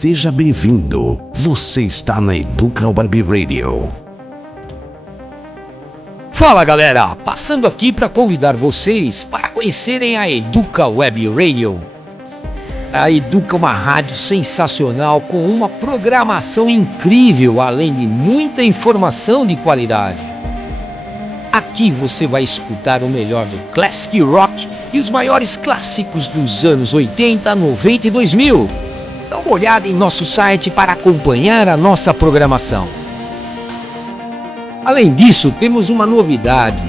Seja bem-vindo. Você está na Educa Web Radio. Fala galera, passando aqui para convidar vocês para conhecerem a Educa Web Radio. A Educa é uma rádio sensacional com uma programação incrível, além de muita informação de qualidade. Aqui você vai escutar o melhor do Classic Rock e os maiores clássicos dos anos 80, 90 e 2000. Dá uma olhada em nosso site para acompanhar a nossa programação. Além disso, temos uma novidade.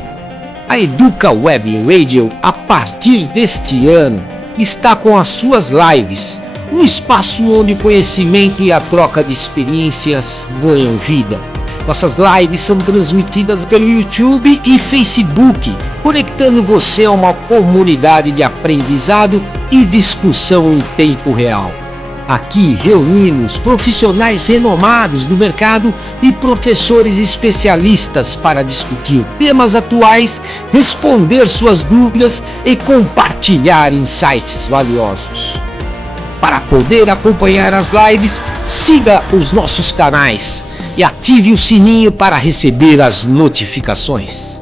A Educa Web Radio, a partir deste ano, está com as suas lives, um espaço onde o conhecimento e a troca de experiências ganham vida. Nossas lives são transmitidas pelo YouTube e Facebook, conectando você a uma comunidade de aprendizado e discussão em tempo real. Aqui reunimos profissionais renomados do mercado e professores especialistas para discutir temas atuais, responder suas dúvidas e compartilhar insights valiosos. Para poder acompanhar as lives, siga os nossos canais e ative o sininho para receber as notificações.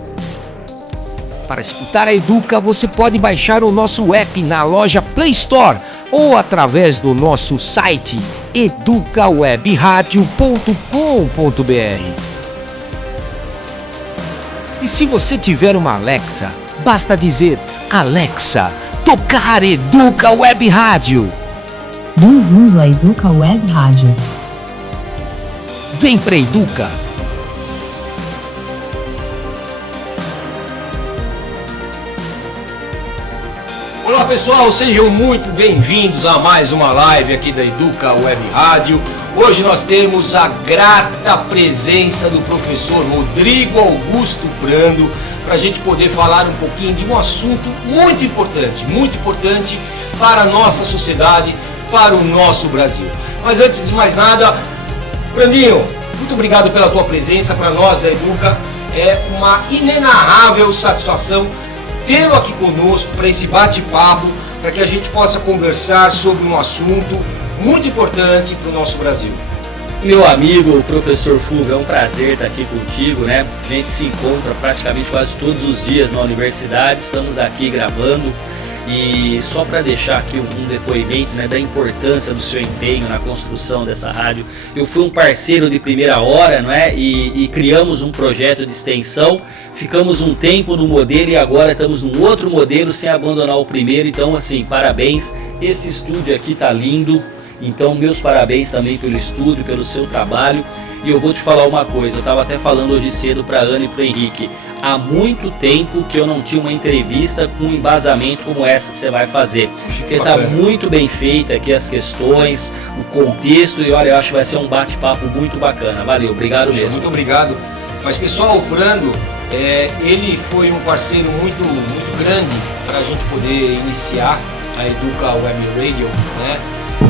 Para escutar a Educa, você pode baixar o nosso app na loja Play Store ou através do nosso site educawebradio.com.br. E se você tiver uma Alexa, basta dizer: Alexa, tocar Educa Web Rádio. Bem-vindo à Educa Web Rádio. Vem pra Educa. Olá pessoal, sejam muito bem-vindos a mais uma live aqui da Educa Web Rádio. Hoje nós temos a grata presença do professor Rodrigo Augusto Prando para a gente poder falar um pouquinho de um assunto muito importante para a nossa sociedade, para o nosso Brasil. Mas antes de mais nada, Prandinho, muito obrigado pela tua presença. Para nós da Educa é uma inenarrável satisfação tê-lo aqui conosco para esse bate-papo, para que a gente possa conversar sobre um assunto muito importante para o nosso Brasil. Meu amigo, professor Fulvio, é um prazer estar aqui contigo, né? A gente se encontra praticamente quase todos os dias na universidade, estamos aqui gravando. E só para deixar aqui um depoimento, né, da importância do seu empenho na construção dessa rádio. Eu fui um parceiro de primeira hora, não é? E criamos um projeto de extensão, ficamos um tempo no modelo e agora estamos num outro modelo sem abandonar o primeiro. Então, assim, parabéns, esse estúdio aqui tá lindo, então meus parabéns também pelo estúdio, pelo seu trabalho. E eu vou te falar uma coisa, eu estava até falando hoje cedo para a Ana e para o Henrique. Há muito tempo que eu não tinha uma entrevista com um embasamento como essa que você vai fazer. Porque está muito bem feita aqui as questões, o contexto, e olha, eu acho que vai ser um bate-papo muito bacana. Valeu, obrigado mesmo. Muito obrigado. Mas pessoal, o Prando, ele foi um parceiro muito grande para a gente poder iniciar a Educa Web Radio, né?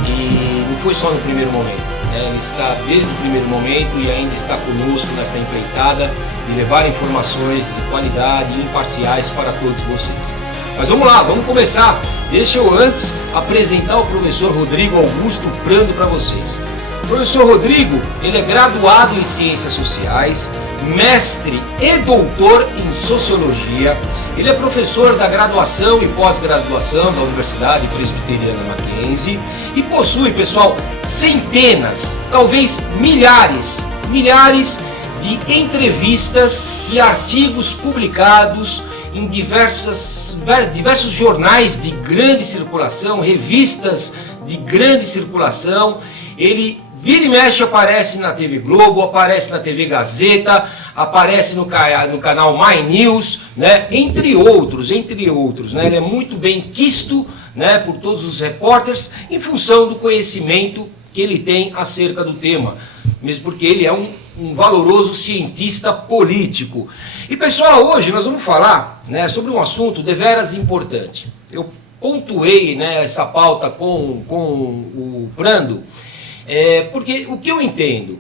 E não foi só no primeiro momento. Ele está desde o primeiro momento e ainda está conosco nesta empreitada de levar informações de qualidade e imparciais para todos vocês. Mas vamos lá, vamos começar. Deixa eu antes apresentar o professor Rodrigo Augusto Prando para vocês. O professor Rodrigo, ele é graduado em Ciências Sociais, mestre e doutor em Sociologia. Ele é professor da graduação e pós-graduação da Universidade Presbiteriana Mackenzie e possui, pessoal, centenas, talvez milhares de entrevistas e artigos publicados em diversos jornais de grande circulação, revistas de grande circulação. Ele vira e mexe, aparece na TV Globo, aparece na TV Gazeta, aparece no canal My News, né? Entre outros, né? Ele é muito bem quisto, né, por todos os repórteres em função do conhecimento que ele tem acerca do tema, mesmo porque ele é um valoroso cientista político. E pessoal, hoje nós vamos falar, né, sobre um assunto deveras importante. Eu pontuei, né, essa pauta com o Prando, porque o que eu entendo,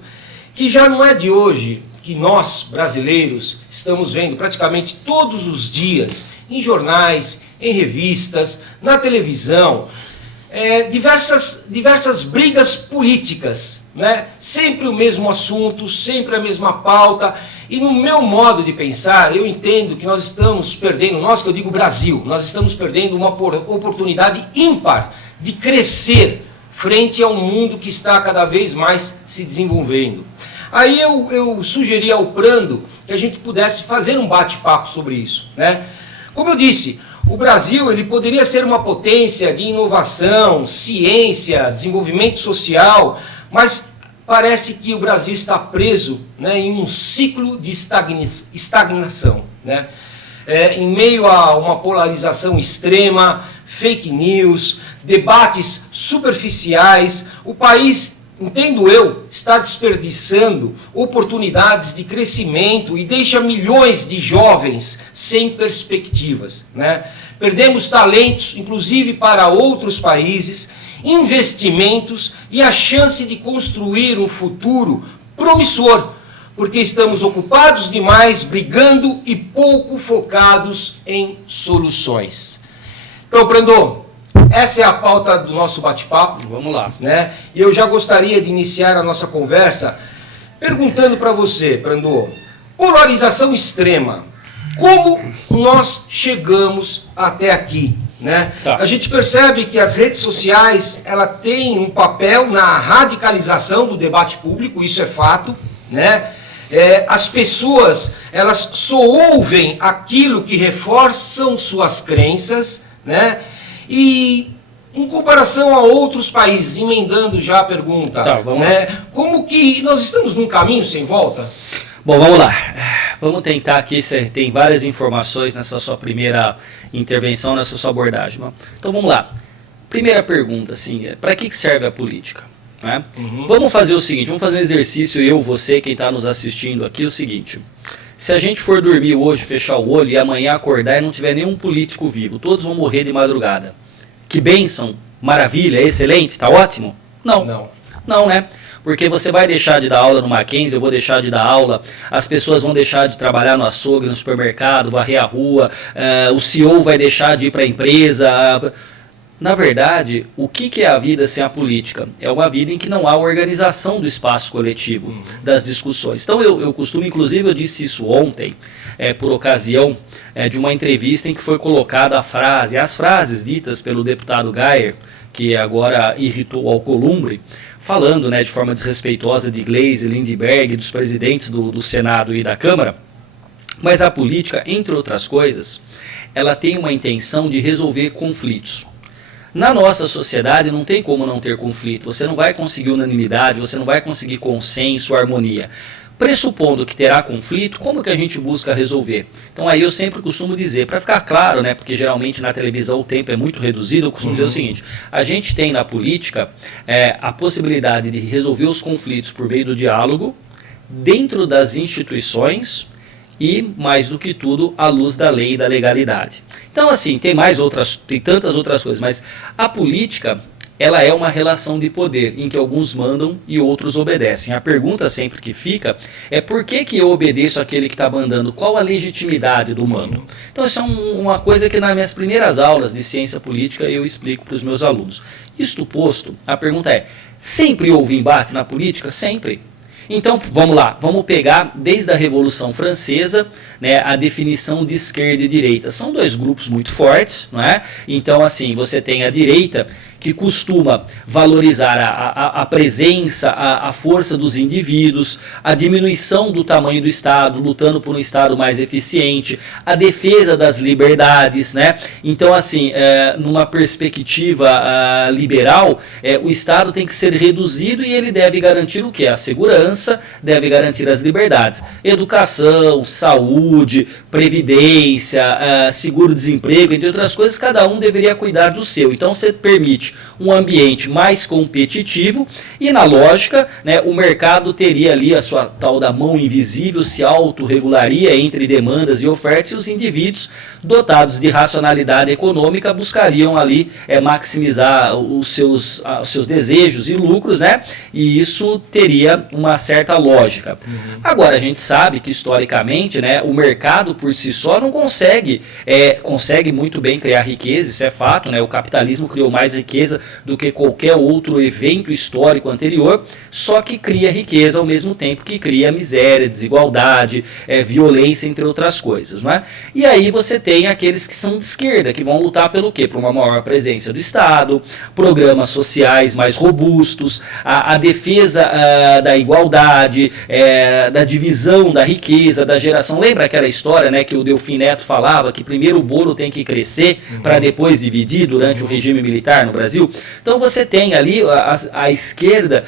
que já não é de hoje que nós, brasileiros, estamos vendo praticamente todos os dias, em jornais, em revistas, na televisão, diversas brigas políticas, né? Sempre o mesmo assunto, sempre a mesma pauta. E no meu modo de pensar, eu entendo que nós estamos perdendo, nós que eu digo Brasil, nós estamos perdendo uma oportunidade ímpar de crescer frente a um mundo que está cada vez mais se desenvolvendo. Aí eu sugeri ao Prando que a gente pudesse fazer um bate-papo sobre isso, né? Como eu disse, o Brasil ele poderia ser uma potência de inovação, ciência, desenvolvimento social, mas parece que o Brasil está preso, né, em um ciclo de estagnação, né? Em meio a uma polarização extrema, fake news, debates superficiais, o país, entendo eu, está desperdiçando oportunidades de crescimento e deixa milhões de jovens sem perspectivas, né? Perdemos talentos, inclusive para outros países, investimentos e a chance de construir um futuro promissor, porque estamos ocupados demais, brigando e pouco focados em soluções. Então, Prando, essa é a pauta do nosso bate-papo. Vamos lá. Né? E eu já gostaria de iniciar a nossa conversa perguntando para você, Prando, polarização extrema, como nós chegamos até aqui? Né? Tá. A gente percebe que as redes sociais ela tem um papel na radicalização do debate público, isso é fato, né? As pessoas elas só ouvem aquilo que reforçam suas crenças, né? E em comparação a outros países, emendando já a pergunta, Tá, vamos né? Como que nós estamos num caminho sem volta? Bom, vamos lá. Vamos tentar aqui, você tem várias informações nessa sua primeira intervenção, nessa sua abordagem. Então vamos lá. Primeira pergunta, assim, para que serve a política? Né? Vamos fazer o seguinte, vamos fazer um exercício, eu, você, quem está nos assistindo aqui, o seguinte. Se a gente for dormir hoje, fechar o olho e amanhã acordar e não tiver nenhum político vivo, todos vão morrer de madrugada. Que bênção, maravilha, excelente, tá ótimo? Não. Não, né? Porque você vai deixar de dar aula no Mackenzie, eu vou deixar de dar aula, as pessoas vão deixar de trabalhar no açougue, no supermercado, varrer a rua, o CEO vai deixar de ir para a empresa. Na verdade, o que é a vida sem a política? É uma vida em que não há organização do espaço coletivo, das discussões. Então eu costumo, inclusive eu disse isso ontem, por ocasião de uma entrevista em que foi colocada as frases ditas pelo deputado Geyer, que agora irritou o Alcolumbre, falando, né, de forma desrespeitosa de Gleisi, Lindbergh, dos presidentes do Senado e da Câmara. Mas a política, entre outras coisas, ela tem uma intenção de resolver conflitos. Na nossa sociedade não tem como não ter conflito, você não vai conseguir unanimidade, você não vai conseguir consenso, harmonia. Pressupondo que terá conflito, como que a gente busca resolver? Então aí eu sempre costumo dizer, para ficar claro, né, porque geralmente na televisão o tempo é muito reduzido, eu costumo dizer o seguinte, a gente tem na política a possibilidade de resolver os conflitos por meio do diálogo, dentro das instituições e, mais do que tudo, à luz da lei e da legalidade. Então assim, tem tantas outras coisas, mas a política ela é uma relação de poder, em que alguns mandam e outros obedecem. A pergunta sempre que fica é por que eu obedeço àquele que está mandando? Qual a legitimidade do mando? Então isso é uma coisa que nas minhas primeiras aulas de ciência política eu explico para os meus alunos. Isto posto, a pergunta é, sempre houve embate na política? Sempre. Então, vamos lá, vamos pegar desde a Revolução Francesa, né, a definição de esquerda e direita. São dois grupos muito fortes, não é? Então, assim, você tem a direita, que costuma valorizar a presença, a força dos indivíduos, a diminuição do tamanho do Estado, lutando por um Estado mais eficiente, a defesa das liberdades, né? Então, assim, numa perspectiva liberal, o Estado tem que ser reduzido e ele deve garantir o quê? A segurança, deve garantir as liberdades. Educação, saúde, previdência, seguro-desemprego, entre outras coisas, cada um deveria cuidar do seu. Então, você permite um ambiente mais competitivo e, na lógica, né, o mercado teria ali a sua tal da mão invisível, se autorregularia entre demandas e ofertas, e os indivíduos dotados de racionalidade econômica buscariam ali maximizar os seus desejos e lucros, né? E isso teria uma certa lógica. Agora, a gente sabe que, historicamente, né, o mercado por si só não consegue muito bem criar riqueza, isso é fato, né? O capitalismo criou mais riqueza riqueza do que qualquer outro evento histórico anterior, só que cria riqueza ao mesmo tempo que cria miséria, desigualdade, violência, entre outras coisas, não é? E aí você tem aqueles que são de esquerda, que vão lutar pelo quê? Por uma maior presença do Estado, programas sociais mais robustos, a defesa da igualdade, da divisão da riqueza, da geração. Lembra aquela história, né, que o Delfim Neto falava que primeiro o bolo tem que crescer para depois dividir durante o regime militar no Brasil? Então você tem ali a esquerda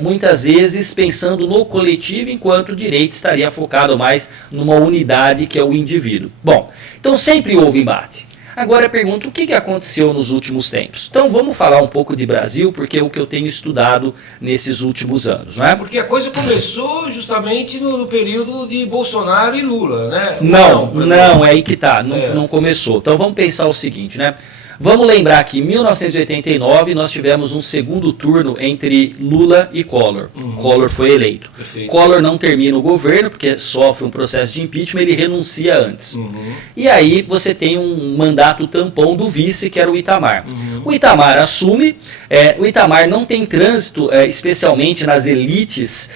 muitas vezes pensando no coletivo, enquanto o direito estaria focado mais numa unidade que é o indivíduo. Bom, então sempre houve embate. Agora eu pergunto, o que aconteceu nos últimos tempos? Então vamos falar um pouco de Brasil, porque é o que eu tenho estudado nesses últimos anos, não é? Porque a coisa começou justamente no período de Bolsonaro e Lula, né? Não, é aí que tá, não começou. Então vamos pensar o seguinte, né? Vamos lembrar que em 1989 nós tivemos um segundo turno entre Lula e Collor. Collor foi eleito. Perfeito. Collor não termina o governo porque sofre um processo de impeachment, ele renuncia antes. E aí você tem um mandato tampão do vice, que era o Itamar. O Itamar assume, o Itamar não tem trânsito, especialmente nas elites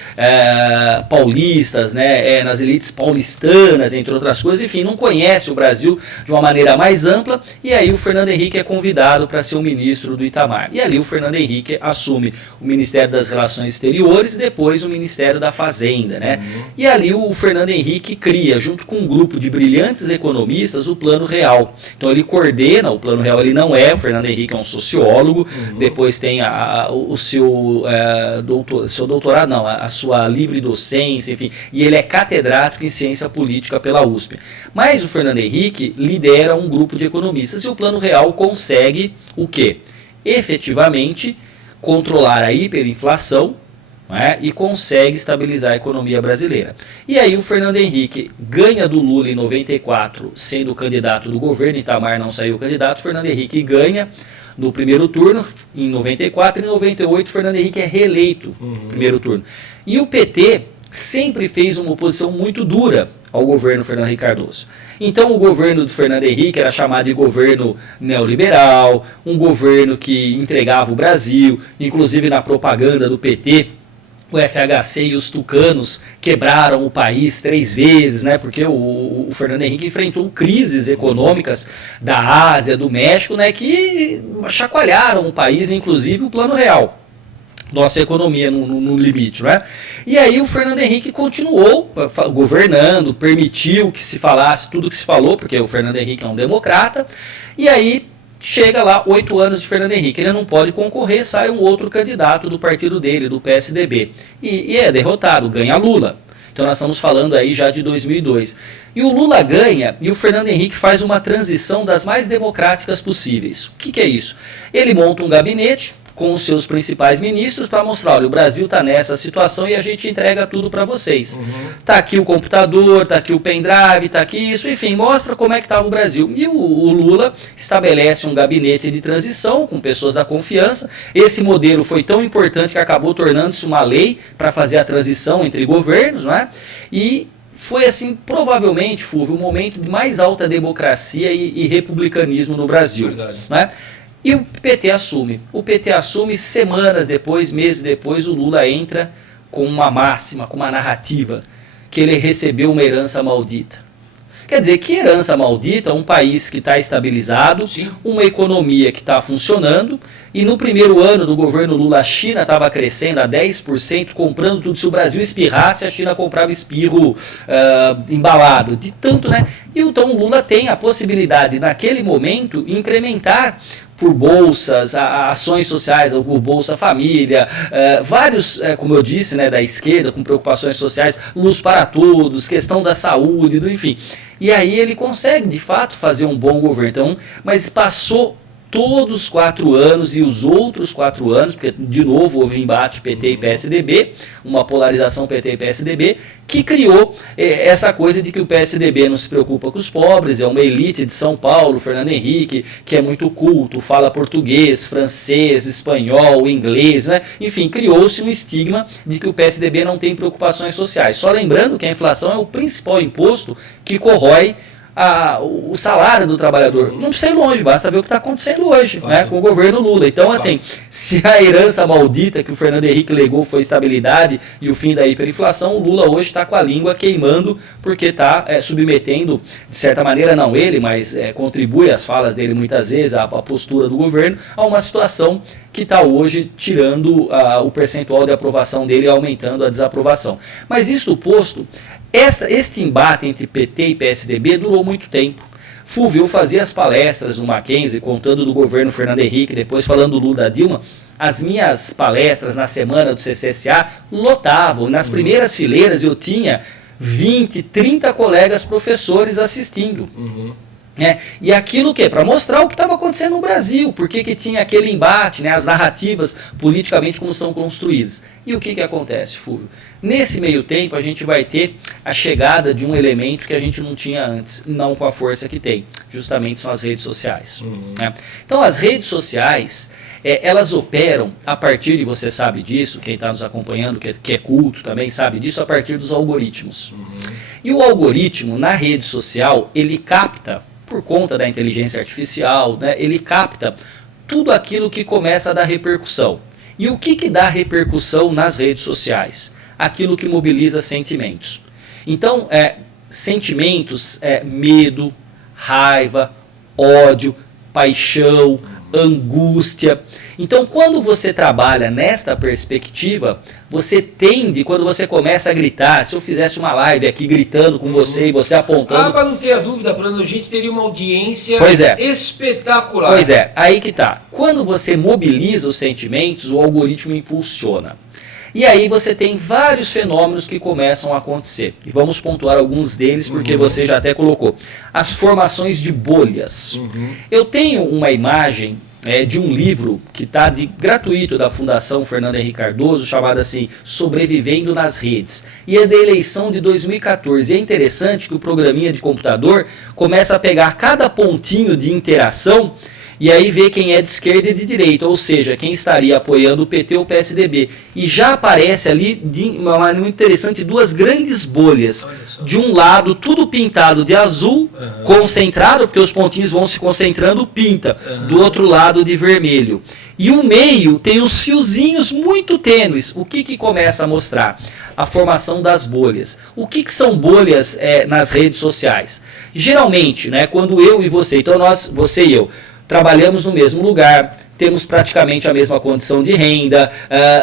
paulistas, né, nas elites paulistanas, entre outras coisas, enfim, não conhece o Brasil de uma maneira mais ampla, e aí o Fernando Henrique é convidado para ser o ministro do Itamar. E ali o Fernando Henrique assume o Ministério das Relações Exteriores e depois o Ministério da Fazenda, né? E ali o Fernando Henrique cria, junto com um grupo de brilhantes economistas, o Plano Real. Então ele coordena, o Plano Real ele não é, o Fernando Henrique é um sociólogo, depois tem o seu doutorado, não, a sua livre docência, enfim, e ele é catedrático em ciência política pela USP. Mas o Fernando Henrique lidera um grupo de economistas e o Plano Real consegue o quê? Efetivamente controlar a hiperinflação, não é? E consegue estabilizar a economia brasileira. E aí o Fernando Henrique ganha do Lula em 94, sendo candidato do governo, Itamar não saiu candidato, Fernando Henrique ganha no primeiro turno em 94, e em 98 Fernando Henrique é reeleito no primeiro turno. E o PT sempre fez uma oposição muito dura ao governo Fernando Henrique Cardoso. Então o governo do Fernando Henrique era chamado de governo neoliberal, um governo que entregava o Brasil, inclusive na propaganda do PT, o FHC e os tucanos quebraram o país 3 vezes, né? Porque o Fernando Henrique enfrentou crises econômicas da Ásia, do México, né? Que chacoalharam o país, inclusive o Plano Real. Nossa economia no limite, não é? E aí o Fernando Henrique continuou governando, permitiu que se falasse tudo que se falou, porque o Fernando Henrique é um democrata, e aí chega lá 8 anos de Fernando Henrique, ele não pode concorrer, sai um outro candidato do partido dele, do PSDB, e é derrotado, ganha Lula. Então nós estamos falando aí já de 2002. E o Lula ganha e o Fernando Henrique faz uma transição das mais democráticas possíveis. O que é isso? Ele monta um gabinete com os seus principais ministros para mostrar, olha, o Brasil está nessa situação e a gente entrega tudo para vocês. Está aqui o computador, está aqui o pendrive, está aqui isso, enfim, mostra como é que estava o Brasil. E o Lula estabelece um gabinete de transição com pessoas da confiança. Esse modelo foi tão importante que acabou tornando-se uma lei para fazer a transição entre governos, não é? E foi assim, provavelmente, Fulvio, o momento de mais alta democracia e republicanismo no Brasil. Verdade. Não é? E o PT assume. O PT assume, semanas depois, meses depois, o Lula entra com uma máxima, com uma narrativa, que ele recebeu uma herança maldita. Quer dizer, que herança maldita? Um país que está estabilizado, Sim. uma economia que está funcionando, e no primeiro ano do governo Lula, a China estava crescendo a 10%, comprando tudo. Se o Brasil espirrasse, a China comprava espirro embalado, de tanto, né? E então o Lula tem a possibilidade, naquele momento, incrementar por bolsas, ações sociais, o Bolsa Família, vários, como eu disse, né, da esquerda, com preocupações sociais, luz para todos, questão da saúde, enfim. E aí ele consegue, de fato, fazer um bom governo. Então, mas passou todos os 4 anos e os outros 4 anos, porque de novo houve embate PT e PSDB, uma polarização PT e PSDB, que criou essa coisa de que o PSDB não se preocupa com os pobres, é uma elite de São Paulo, Fernando Henrique, que é muito culto, fala português, francês, espanhol, inglês, né? Enfim, criou-se um estigma de que o PSDB não tem preocupações sociais. Só lembrando que a inflação é o principal imposto que corrói o salário do trabalhador. Não precisa ir longe, basta ver o que está acontecendo hoje, né, com o governo Lula. Então, assim, se a herança maldita que o Fernando Henrique legou foi estabilidade e o fim da hiperinflação, o Lula hoje está com a língua queimando porque está submetendo, de certa maneira, não ele, mas contribui as falas dele muitas vezes, a postura do governo, a uma situação que está hoje tirando o percentual de aprovação dele e aumentando a desaprovação. Mas isto posto, este embate entre PT e PSDB durou muito tempo. Fulvio fazia as palestras no Mackenzie, contando do governo Fernando Henrique, depois falando do Lula da Dilma. As minhas palestras na semana do CCSA lotavam. Nas primeiras fileiras eu tinha 20, 30 colegas professores assistindo. E aquilo que? Para mostrar o que estava acontecendo no Brasil, porque que tinha aquele embate, né, as narrativas politicamente como são construídas. E o que acontece, Fulvio? Nesse meio tempo a gente vai ter a chegada de um elemento que a gente não tinha antes, não com a força que tem, justamente são as redes sociais. Né? Então as redes sociais, elas operam a partir, e você sabe disso, quem está nos acompanhando, que é culto também sabe disso, a partir dos algoritmos. E o algoritmo na rede social, ele capta, por conta da inteligência artificial, né, ele capta tudo aquilo que começa a dar repercussão. E o que dá repercussão nas redes sociais? Aquilo que mobiliza sentimentos. Então, sentimentos, medo, raiva, ódio, paixão, angústia. Então, quando você trabalha nesta perspectiva, você tende, quando você começa a gritar, se eu fizesse uma live aqui gritando com você e você apontando... para não ter a dúvida, a gente teria uma audiência espetacular. Pois é, aí que tá. Quando você mobiliza os sentimentos, o algoritmo impulsiona. E aí você tem vários fenômenos que começam a acontecer. E vamos pontuar alguns deles, porque você já até colocou. As formações de bolhas. Eu tenho uma imagem de um livro que está gratuito da Fundação Fernando Henrique Cardoso, chamado assim, Sobrevivendo nas Redes. E é da eleição de 2014. E é interessante que o programinha de computador começa a pegar cada pontinho de interação e aí vê quem é de esquerda e de direita, ou seja, quem estaria apoiando o PT ou o PSDB. E já aparece ali, de uma maneira muito interessante, duas grandes bolhas. De um lado, tudo pintado de azul, concentrado, porque os pontinhos vão se concentrando, pinta. Do outro lado, de vermelho. E o meio tem os fiozinhos muito tênues. O que começa a mostrar? A formação das bolhas. O que são bolhas nas redes sociais? Geralmente, né, quando eu e você, então você e eu, trabalhamos no mesmo lugar, temos praticamente a mesma condição de renda,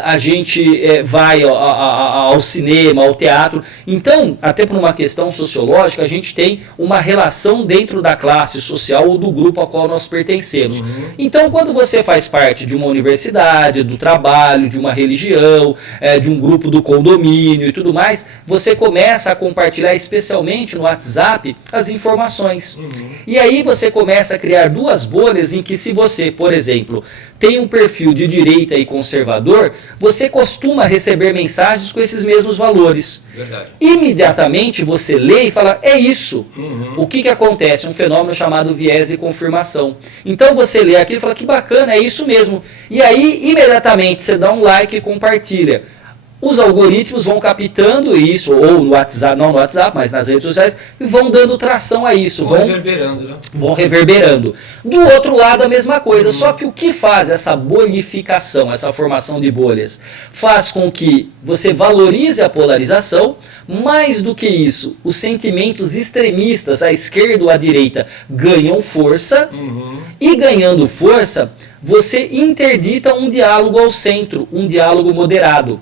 a gente vai ao cinema, ao teatro. Então, até por uma questão sociológica, a gente tem uma relação dentro da classe social ou do grupo ao qual nós pertencemos. Então, quando você faz parte de uma universidade, do trabalho, de uma religião, de um grupo do condomínio e tudo mais, você começa a compartilhar, especialmente no WhatsApp, as informações. E aí você começa a criar duas bolhas em que, se você, por exemplo, tem um perfil de direita e conservador, você costuma receber mensagens com esses mesmos valores. Verdade. Imediatamente você lê e fala, é isso. O que acontece? Um fenômeno chamado viés de confirmação. Então você lê aquilo e fala, que bacana, é isso mesmo. E aí, imediatamente, você dá um like e compartilha. Os algoritmos vão captando isso, ou no WhatsApp, não no WhatsApp, mas nas redes sociais, e vão dando tração a isso. Vão reverberando, né? Vão reverberando. Do outro lado, a mesma coisa. Só que o que faz essa bolificação, essa formação de bolhas? Faz com que você valorize a polarização. Mais do que isso, os sentimentos extremistas, à esquerda ou à direita, ganham força. E ganhando força, você interdita um diálogo ao centro, um diálogo moderado.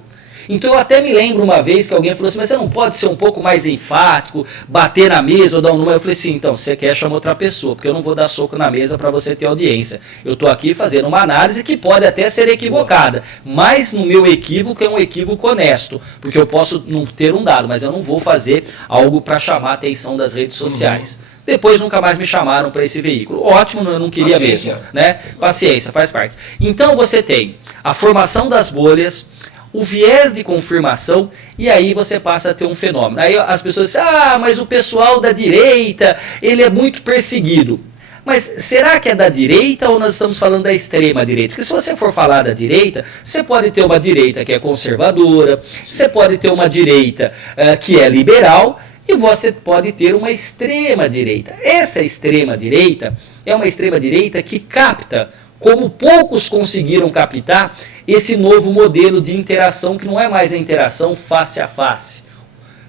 Então eu até me lembro uma vez que alguém falou assim, mas você não pode ser um pouco mais enfático, bater na mesa ou dar um número? Eu falei assim, então, se você quer, chama outra pessoa, porque eu não vou dar soco na mesa para você ter audiência. Eu estou aqui fazendo uma análise que pode até ser equivocada, mas no meu equívoco é um equívoco honesto, porque eu posso não ter um dado, mas eu não vou fazer algo para chamar a atenção das redes sociais. Depois nunca mais me chamaram para esse veículo. Ótimo, eu não queria mesmo. Né? Paciência, faz parte. Então você tem a formação das bolhas, o viés de confirmação, e aí você passa a ter um fenômeno. Aí as pessoas dizem, mas o pessoal da direita, ele é muito perseguido. Mas será que é da direita ou nós estamos falando da extrema direita? Porque se você for falar da direita, você pode ter uma direita que é conservadora, você pode ter uma direita que é liberal, E você pode ter uma extrema-direita. Essa extrema-direita é uma extrema-direita que capta, como poucos conseguiram captar, esse novo modelo de interação, que não é mais a interação face a face,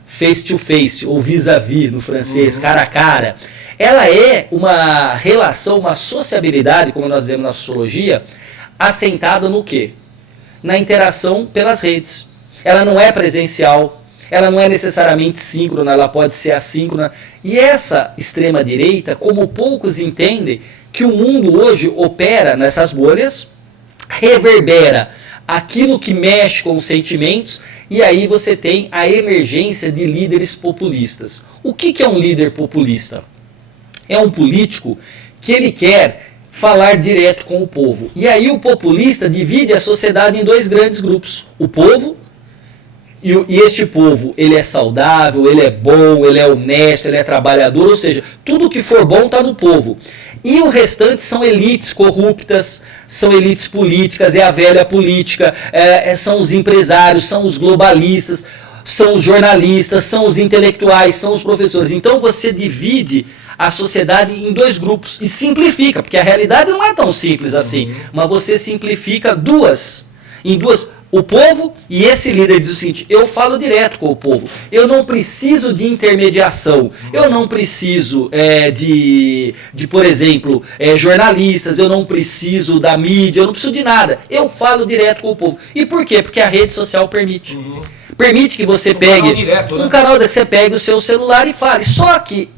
face to face, ou vis-à-vis no francês, cara a cara. Ela é uma relação, uma sociabilidade, como nós dizemos na sociologia, assentada no quê? Na interação pelas redes. Ela não é presencial, ela não é necessariamente síncrona, ela pode ser assíncrona. E essa extrema-direita, como poucos entendem, que o mundo hoje opera nessas bolhas, reverbera aquilo que mexe com os sentimentos, e aí você tem a emergência de líderes populistas. O que é um líder populista? É um político que ele quer falar direto com o povo. E aí o populista divide a sociedade em dois grandes grupos. O povo, e este povo, ele é saudável, ele é bom, ele é honesto, ele é trabalhador, ou seja, tudo que for bom está no povo. E o restante são elites corruptas, são elites políticas, é a velha política, são os empresários, são os globalistas, são os jornalistas, são os intelectuais, são os professores. Então você divide a sociedade em dois grupos e simplifica, porque a realidade não é tão simples assim, mas você simplifica em duas. O povo, e esse líder diz o seguinte: eu falo direto com o povo, eu não preciso de intermediação, eu não preciso por exemplo, jornalistas, eu não preciso da mídia, eu não preciso de nada, eu falo direto com o povo. E por quê? Porque a rede social permite. Permite que você pegue um canal que você pegue o seu celular e fale. Só que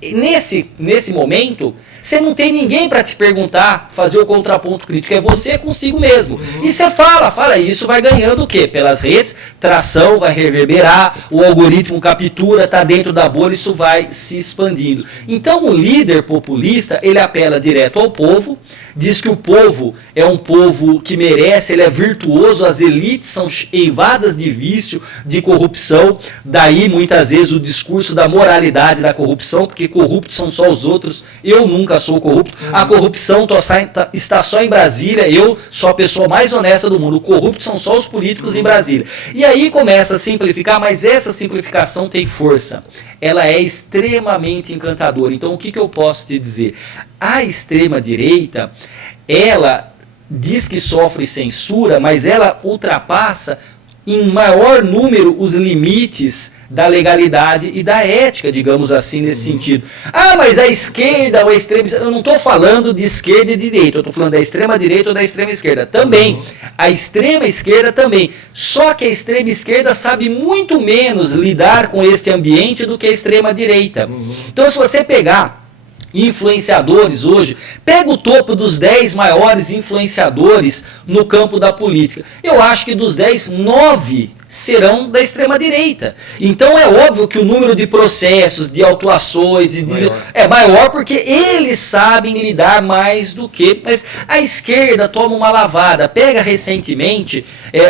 nesse momento, você não tem ninguém para te perguntar, fazer o contraponto crítico, é você consigo mesmo. E você fala, e isso vai ganhando o quê? Pelas redes, tração, vai reverberar, o algoritmo captura, está dentro da bolha, isso vai se expandindo. Então o líder populista, ele apela direto ao povo, diz que o povo é um povo que merece, ele é virtuoso, as elites são eivadas de vício, de corrupção, daí muitas vezes o discurso da moralidade da corrupção, porque corruptos são só os outros, eu nunca sou corrupto, a corrupção está só em Brasília, eu sou a pessoa mais honesta do mundo, corruptos são só os políticos em Brasília. E aí começa a simplificar, mas essa simplificação tem força, ela é extremamente encantadora. Então o que eu posso te dizer? A extrema-direita, ela diz que sofre censura, mas ela ultrapassa em maior número os limites da legalidade e da ética, digamos assim, nesse sentido. Ah, mas a esquerda ou a extrema... Eu não estou falando de esquerda e de direita, eu estou falando da extrema-direita ou da extrema-esquerda. Também. A extrema-esquerda também. Só que a extrema-esquerda sabe muito menos lidar com este ambiente do que a extrema-direita. Então, se você pegar influenciadores hoje, pega o topo dos 10 maiores influenciadores no campo da política. Eu acho que dos 10, 9 serão da extrema-direita. Então é óbvio que o número de processos, de autuações, é maior porque eles sabem lidar mais do que... Mas a esquerda toma uma lavada. Pega recentemente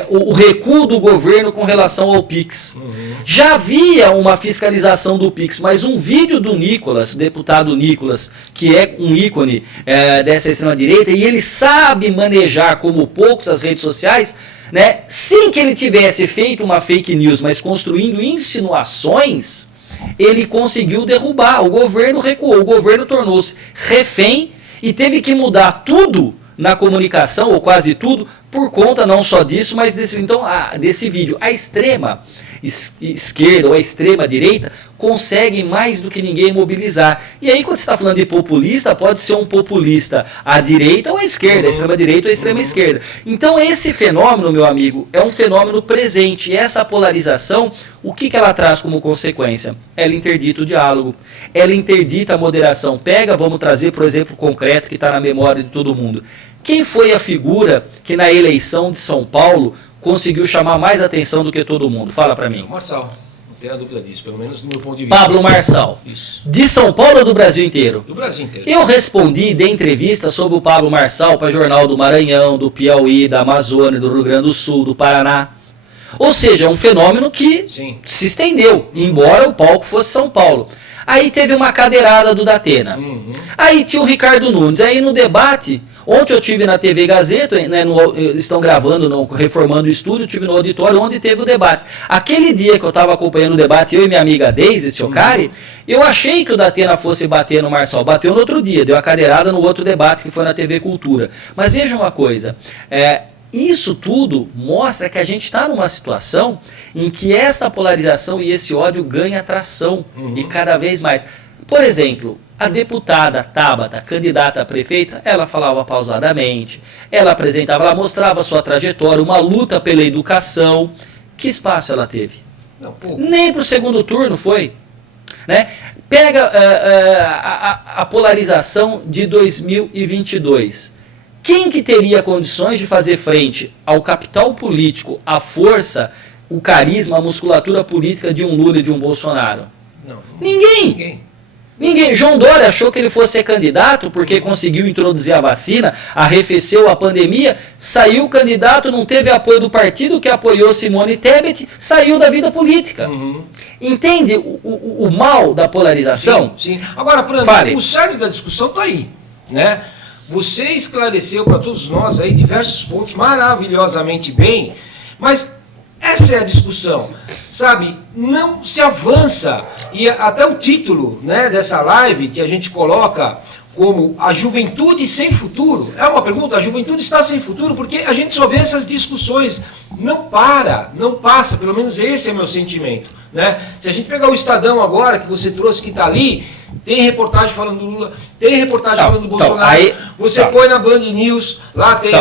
o recuo do governo com relação ao Pix. Já havia uma fiscalização do Pix, mas um vídeo do Nicolas, deputado Nicolas, que é um ícone dessa extrema-direita, e ele sabe manejar como poucos as redes sociais, né, sem que ele tivesse feito uma fake news, mas construindo insinuações, ele conseguiu derrubar. O governo recuou, o governo tornou-se refém e teve que mudar tudo na comunicação, ou quase tudo, por conta não só disso, mas desse vídeo. A extrema esquerda ou a extrema direita consegue mais do que ninguém mobilizar. E aí quando você está falando de populista, pode ser um populista à direita ou à esquerda, à extrema direita ou à extrema esquerda. Então esse fenômeno, meu amigo, é um fenômeno presente. E essa polarização, o que ela traz como consequência? Ela interdita o diálogo, ela interdita a moderação. Vamos trazer, por exemplo, concreto que está na memória de todo mundo. Quem foi a figura que na eleição de São Paulo conseguiu chamar mais atenção do que todo mundo? Fala para mim. Marçal, não tenho dúvida disso, pelo menos do meu ponto de vista. Pablo Marçal. Isso. De São Paulo ou do Brasil inteiro? Do Brasil inteiro. Eu respondi, dei entrevista sobre o Pablo Marçal para Jornal do Maranhão, do Piauí, da Amazônia, do Rio Grande do Sul, do Paraná. Ou seja, é um fenômeno que se estendeu, embora o palco fosse São Paulo. Aí teve uma cadeirada do Datena. Aí tinha o Ricardo Nunes. Aí no debate, Ontem eu tive na TV Gazeta, né, estão gravando, reformando o estúdio, eu tive no auditório onde teve o debate. Aquele dia que eu estava acompanhando o debate, eu e minha amiga Deise Ciocari, eu achei que o Datena fosse bater no Marçal. Bateu no outro dia, deu a cadeirada no outro debate que foi na TV Cultura. Mas veja uma coisa, isso tudo mostra que a gente está numa situação em que esta polarização e esse ódio ganha atração e cada vez mais. Por exemplo, a deputada Tabata, candidata a prefeita, ela falava pausadamente, ela apresentava, ela mostrava sua trajetória, uma luta pela educação. Que espaço ela teve? Não, nem para o segundo turno foi. Né? Pega a polarização de 2022. Quem que teria condições de fazer frente ao capital político, à força, o carisma, a musculatura política de um Lula e de um Bolsonaro? Não. Ninguém. João Dória achou que ele fosse ser candidato porque conseguiu introduzir a vacina, arrefeceu a pandemia, saiu candidato, não teve apoio do partido que apoiou Simone Tebet, saiu da vida política. Entende o mal da polarização? Sim. Agora, o cerne da discussão está aí, né? Você esclareceu para todos nós aí diversos pontos maravilhosamente bem, mas essa é a discussão, sabe? Não se avança, e até o título, né, dessa live que a gente coloca como a juventude sem futuro, é uma pergunta, a juventude está sem futuro, porque a gente só vê essas discussões, não passa, pelo menos esse é meu sentimento, né? Se a gente pegar o Estadão agora, que você trouxe, que está ali, tem reportagem falando do Lula, tem reportagem falando do Bolsonaro, você põe na Band News, lá tem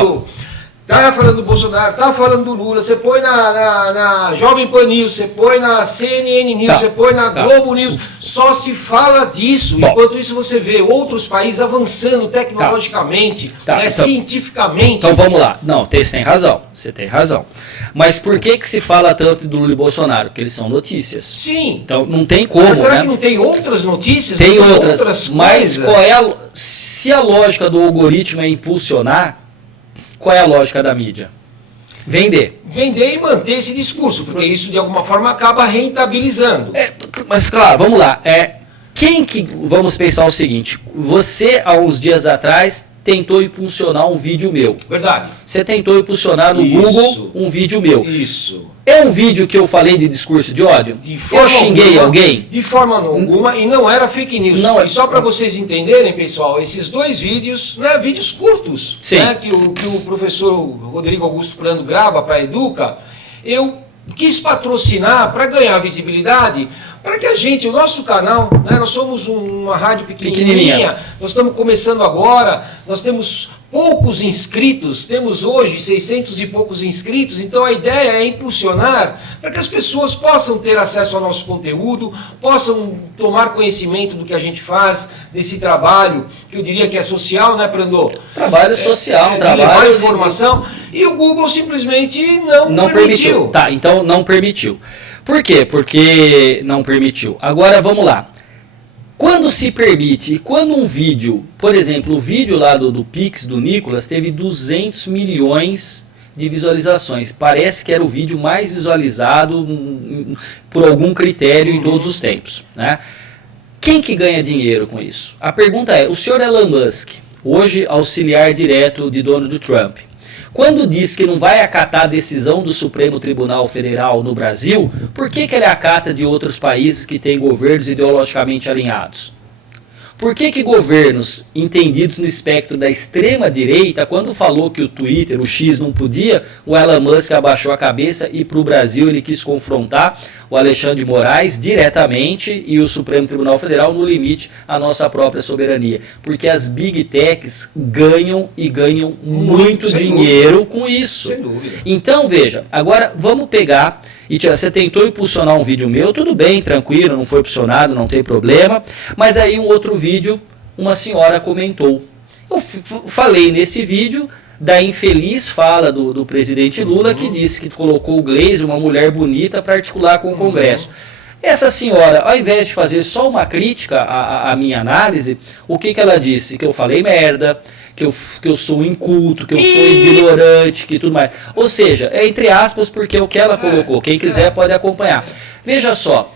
tá falando do Bolsonaro, tá falando do Lula, você põe na Jovem Pan News, você põe na CNN News, você põe na Globo News, só se fala disso. Enquanto isso você vê outros países avançando tecnologicamente, cientificamente. Então vamos lá. Não, você tem razão. Mas por que se fala tanto do Lula e Bolsonaro? Porque eles são notícias. Sim. Então não tem como, mas será que não tem outras notícias? Tem outras, mas qual é se a lógica do algoritmo é impulsionar, qual é a lógica da mídia? Vender. Vender e manter esse discurso, porque isso de alguma forma acaba rentabilizando. Mas claro, vamos lá. Vamos pensar o seguinte, você há uns dias atrás tentou impulsionar um vídeo meu. Verdade. Você tentou impulsionar no Google um vídeo meu. Isso. É um vídeo que eu falei de discurso de ódio? Eu xinguei alguém? De forma alguma, e não era fake news. Não, e só para vocês entenderem, pessoal, esses dois vídeos, né, vídeos curtos, né, que o professor Rodrigo Augusto Prando grava para a Educa, eu quis patrocinar para ganhar visibilidade, para que a gente, o nosso canal, né, nós somos uma rádio pequenininha, nós estamos começando agora, nós temos poucos inscritos, temos hoje 600 e poucos inscritos, então a ideia é impulsionar para que as pessoas possam ter acesso ao nosso conteúdo, possam tomar conhecimento do que a gente faz, desse trabalho, que eu diria que é social, né, Prando? Trabalho social, trabalho de levar informação, e o Google simplesmente não permitiu. Tá, então não permitiu. Por quê? Porque não permitiu. Agora vamos lá. Quando se permite, quando um vídeo, por exemplo, o vídeo lá do Pix, do Nicolas, teve 200 milhões de visualizações. Parece que era o vídeo mais visualizado por algum critério em todos os tempos, né? Quem que ganha dinheiro com isso? A pergunta é, o senhor Elon Musk, hoje auxiliar direto de Donald Trump, quando diz que não vai acatar a decisão do Supremo Tribunal Federal no Brasil, por que ele acata de outros países que têm governos ideologicamente alinhados? Por que governos entendidos no espectro da extrema-direita, quando falou que o Twitter, o X não podia, o Elon Musk abaixou a cabeça e para o Brasil ele quis confrontar o Alexandre de Moraes diretamente e o Supremo Tribunal Federal no limite à nossa própria soberania? Porque as Big Techs ganham e ganham muito dinheiro com isso. Sem dúvida. Então, veja, agora vamos pegar... E você tentou impulsionar um vídeo meu, tudo bem, tranquilo, não foi impulsionado, não tem problema. Mas aí um outro vídeo, uma senhora comentou. Eu falei nesse vídeo da infeliz fala do presidente Lula, que disse que colocou o Gleisi, uma mulher bonita, para articular com o Congresso. Essa senhora, ao invés de fazer só uma crítica à minha análise, o que ela disse? Que eu falei merda, que eu sou inculto, que eu sou ignorante, que tudo mais. Ou seja, é entre aspas, porque é o que ela colocou. Quem quiser pode acompanhar. Veja só,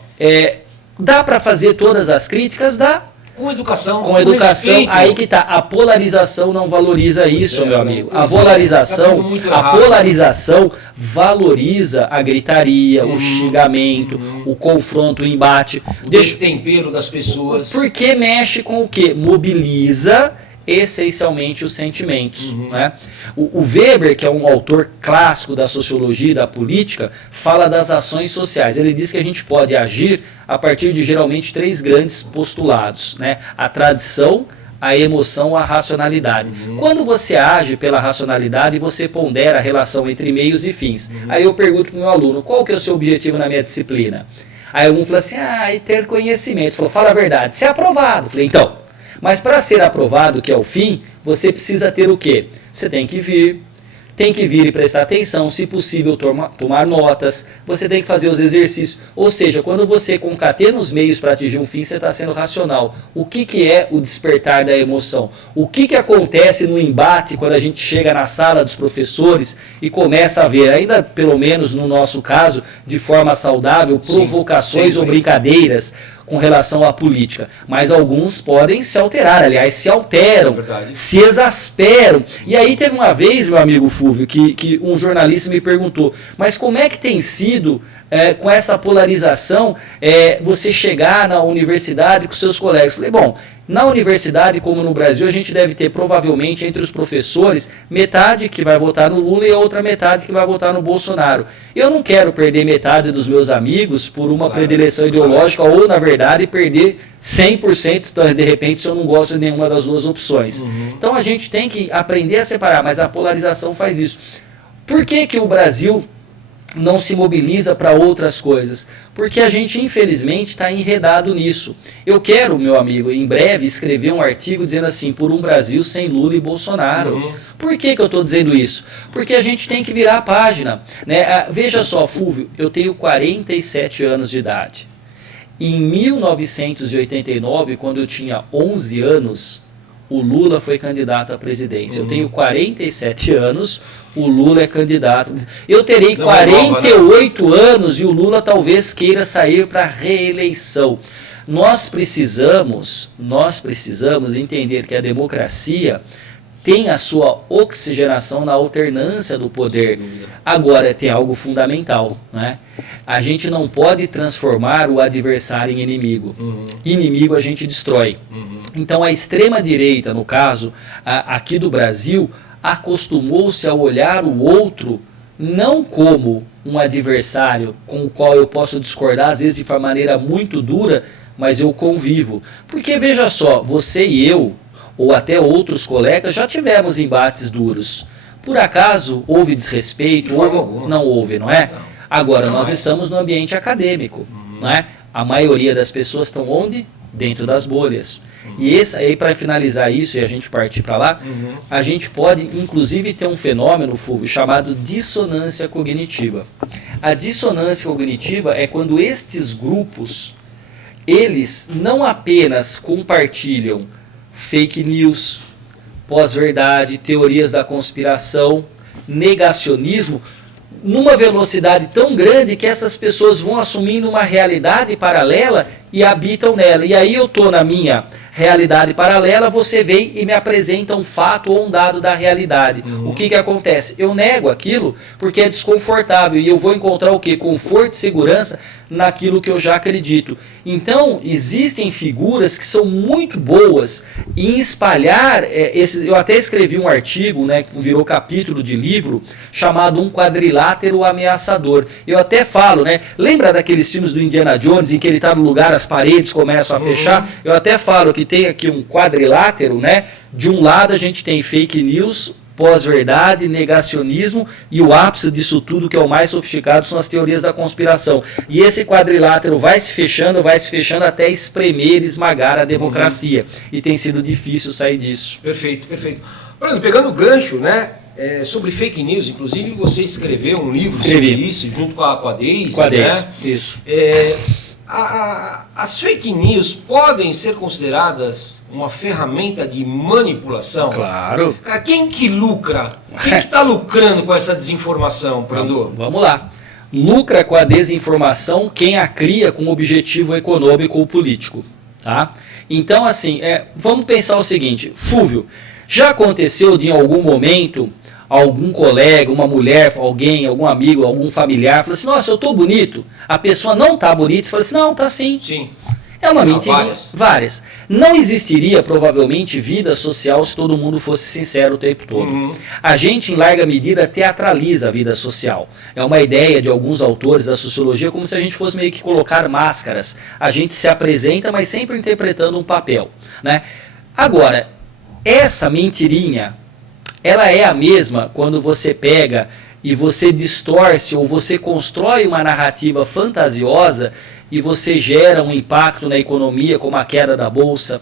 dá para fazer todas as críticas? Dá. Com educação. Com educação, respeito. aí que tá. A polarização não valoriza isso, meu amigo. A Tá polarização, tudo muito a errado. polarização valoriza a gritaria, o xingamento, o confronto, o embate. O destempero das pessoas. Porque mexe com o quê? Mobiliza essencialmente os sentimentos. Né? O Weber, que é um autor clássico da sociologia e da política, fala das ações sociais. Ele diz que a gente pode agir a partir de geralmente 3 grandes postulados, né? A tradição, a emoção, a racionalidade. Quando você age pela racionalidade, você pondera a relação entre meios e fins. Aí eu pergunto para o meu aluno, qual que é o seu objetivo na minha disciplina? Aí um fala assim, e ter conhecimento. Falou, fala a verdade, ser aprovado. Falei, então, mas para ser aprovado, que é o fim, você precisa ter o quê? Você tem que vir e prestar atenção, se possível tomar notas, você tem que fazer os exercícios. Ou seja, quando você concatena os meios para atingir um fim, você está sendo racional. O que é o despertar da emoção? O que acontece no embate quando a gente chega na sala dos professores e começa a ver, ainda pelo menos no nosso caso, de forma saudável, provocações ou brincadeiras com relação à política, mas alguns podem se alterar, aliás, se alteram, se exasperam. E aí teve uma vez, meu amigo Fúvio, que um jornalista me perguntou, mas como é que tem sido, com essa polarização, você chegar na universidade com seus colegas? Falei, bom, na universidade, como no Brasil, a gente deve ter provavelmente entre os professores metade que vai votar no Lula e a outra metade que vai votar no Bolsonaro. Eu não quero perder metade dos meus amigos por uma predileção ideológica ou, na verdade, perder 100% de repente se eu não gosto de nenhuma das duas opções. Então a gente tem que aprender a separar, mas a polarização faz isso. Por que o Brasil não se mobiliza para outras coisas? Porque a gente, infelizmente, está enredado nisso. Eu quero, meu amigo, em breve, escrever um artigo dizendo assim, por um Brasil sem Lula e Bolsonaro. Por que eu estou dizendo isso? Porque a gente tem que virar a página. Né? Veja só, Fúvio, eu tenho 47 anos de idade. Em 1989, quando eu tinha 11 anos, o Lula foi candidato à presidência. Eu tenho 47 anos, o Lula é candidato. Eu terei 48 anos e o Lula talvez queira sair para reeleição. Nós precisamos entender que a democracia tem a sua oxigenação na alternância do poder. Agora, tem algo fundamental, né? A gente não pode transformar o adversário em inimigo. Inimigo a gente destrói. Então, a extrema-direita, no caso, aqui do Brasil, acostumou-se a olhar o outro não como um adversário com o qual eu posso discordar, às vezes de uma maneira muito dura, mas eu convivo. Porque, veja só, você e eu, ou até outros colegas, já tivemos embates duros. Por acaso, houve desrespeito? Não houve, não é? Agora, nós estamos no ambiente acadêmico, não é? A maioria das pessoas estão onde? Dentro das bolhas. E esse aí, para finalizar isso e a gente partir para lá, a gente pode inclusive ter um fenômeno, Fulvio, chamado dissonância cognitiva. A dissonância cognitiva é quando estes grupos, eles não apenas compartilham fake news, pós-verdade, teorias da conspiração, negacionismo, numa velocidade tão grande que essas pessoas vão assumindo uma realidade paralela e habitam nela. E aí eu estou na minha realidade paralela, você vem e me apresenta um fato ou um dado da realidade. O que acontece? Eu nego aquilo porque é desconfortável e eu vou encontrar o quê? Conforto e segurança naquilo que eu já acredito. Então, existem figuras que são muito boas em espalhar, eu até escrevi um artigo, né, que virou capítulo de livro, chamado Um Quadrilátero Ameaçador. Eu até falo, né, lembra daqueles filmes do Indiana Jones em que ele está no lugar, as paredes começam a fechar? Eu até falo que tem aqui um quadrilátero, né, de um lado a gente tem fake news, pós-verdade, negacionismo, e o ápice disso tudo, que é o mais sofisticado, são as teorias da conspiração. E esse quadrilátero vai se fechando até espremer, esmagar a democracia. E tem sido difícil sair disso. Perfeito, perfeito. Bruno, pegando o gancho, né, sobre fake news, inclusive você escreveu um livro sobre isso, junto com a Daisy, né? Isso. As fake news podem ser consideradas uma ferramenta de manipulação? Claro. Cara, quem que lucra? Quem que está lucrando com essa desinformação, Brando? Vamos lá. Lucra com a desinformação quem a cria com objetivo econômico ou político. Tá? Então, assim, vamos pensar o seguinte, Fúvio, já aconteceu de em algum momento algum colega, uma mulher, alguém, algum amigo, algum familiar, fala assim, nossa, eu tô bonito. A pessoa não tá bonita, você fala assim, não, tá sim. Sim. É uma mentira. Várias. Não existiria, provavelmente, vida social se todo mundo fosse sincero o tempo todo. A gente, em larga medida, teatraliza a vida social. É uma ideia de alguns autores da sociologia, como se a gente fosse meio que colocar máscaras. A gente se apresenta, mas sempre interpretando um papel, né? Agora, essa mentirinha, ela é a mesma quando você pega e você distorce ou você constrói uma narrativa fantasiosa e você gera um impacto na economia, como a queda da bolsa,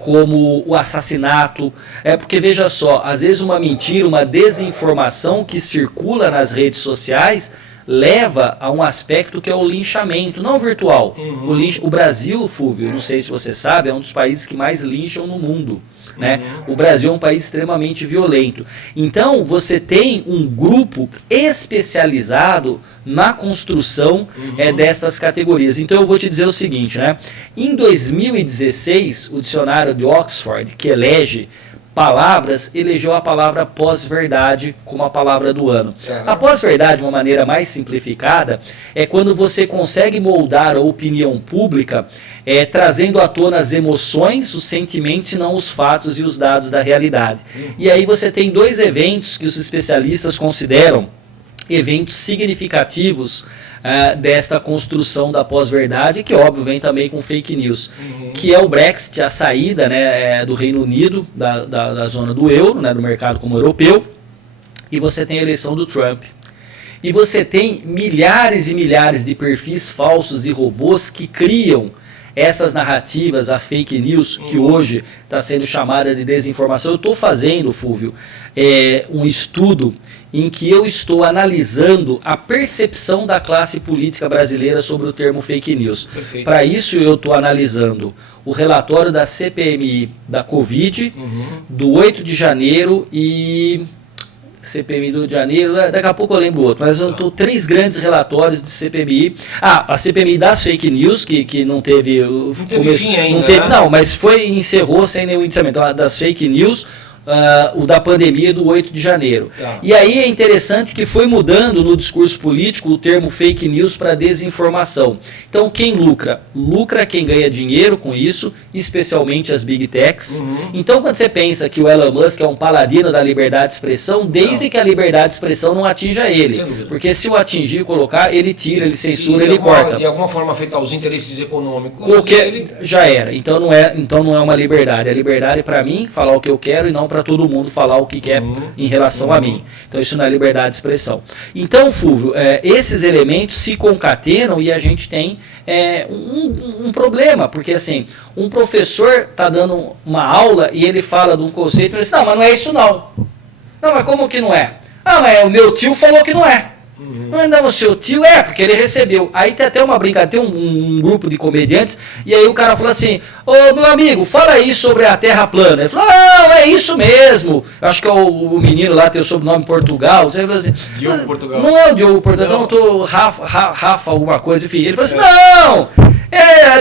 como o assassinato. Porque veja só, às vezes uma mentira, uma desinformação que circula nas redes sociais leva a um aspecto que é o linchamento, não virtual. O Brasil, Fúvio, não sei se você sabe, é um dos países que mais lincham no mundo. Né? O Brasil é um país extremamente violento. Então, você tem um grupo especializado na construção destas categorias. Então, eu vou te dizer o seguinte, né? Em 2016, o dicionário de Oxford, que elege palavras, elegeu a palavra pós-verdade como a palavra do ano. A pós-verdade, de uma maneira mais simplificada, é quando você consegue moldar a opinião pública trazendo à tona as emoções, os sentimentos e não os fatos e os dados da realidade. E aí você tem dois eventos que os especialistas consideram eventos significativos desta construção da pós-verdade, que óbvio vem também com fake news, que é o Brexit, a saída, né, do Reino Unido, da zona do euro, né, do mercado como europeu, e você tem a eleição do Trump. E você tem milhares e milhares de perfis falsos e robôs que criam essas narrativas, as fake news, que hoje está sendo chamada de desinformação. Eu estou fazendo, Fúvio, um estudo em que eu estou analisando a percepção da classe política brasileira sobre o termo fake news. Para isso eu estou analisando o relatório da CPMI da Covid, do 8 de janeiro e... CPMI do janeiro, daqui a pouco eu lembro outro, mas eu estou 3 grandes relatórios de CPMI. A CPMI das fake news, que não teve... Não teve fim ainda, né? Não, mas encerrou sem nenhum indiciamento. Das fake news, o da pandemia do 8 de janeiro. E aí é interessante que foi mudando no discurso político o termo fake news para desinformação. Então quem lucra? Lucra quem ganha dinheiro com isso, especialmente as big techs. Então quando você pensa que o Elon Musk é um paladino da liberdade de expressão, desde que a liberdade de expressão não atinja ele. Porque se o atingir e colocar, ele tira, ele censura, ele corta. De alguma forma afetar os interesses econômicos. Já era. Então não é uma liberdade. A liberdade para mim, falar o que eu quero e não para todo mundo falar o que quer em relação a mim. Então isso não é liberdade de expressão. Então, Fúvio, esses elementos se concatenam e a gente tem um problema, porque assim, um professor está dando uma aula e ele fala de um conceito e ele diz, não, mas não é isso não. Não, mas como que não é? Ah, mas o meu tio falou que não é. Não, o seu tio porque ele recebeu. Aí tem até uma brincadeira, tem um grupo de comediantes, e aí o cara falou assim, ô meu amigo, fala aí sobre a Terra plana. Ele falou, não, é isso mesmo. Eu acho que é o menino lá tem o sobrenome Portugal. Você falou assim, Diogo Portugal. Não é o Diogo Portugal, não, eu tô Rafa alguma coisa, enfim. Ele falou assim, não,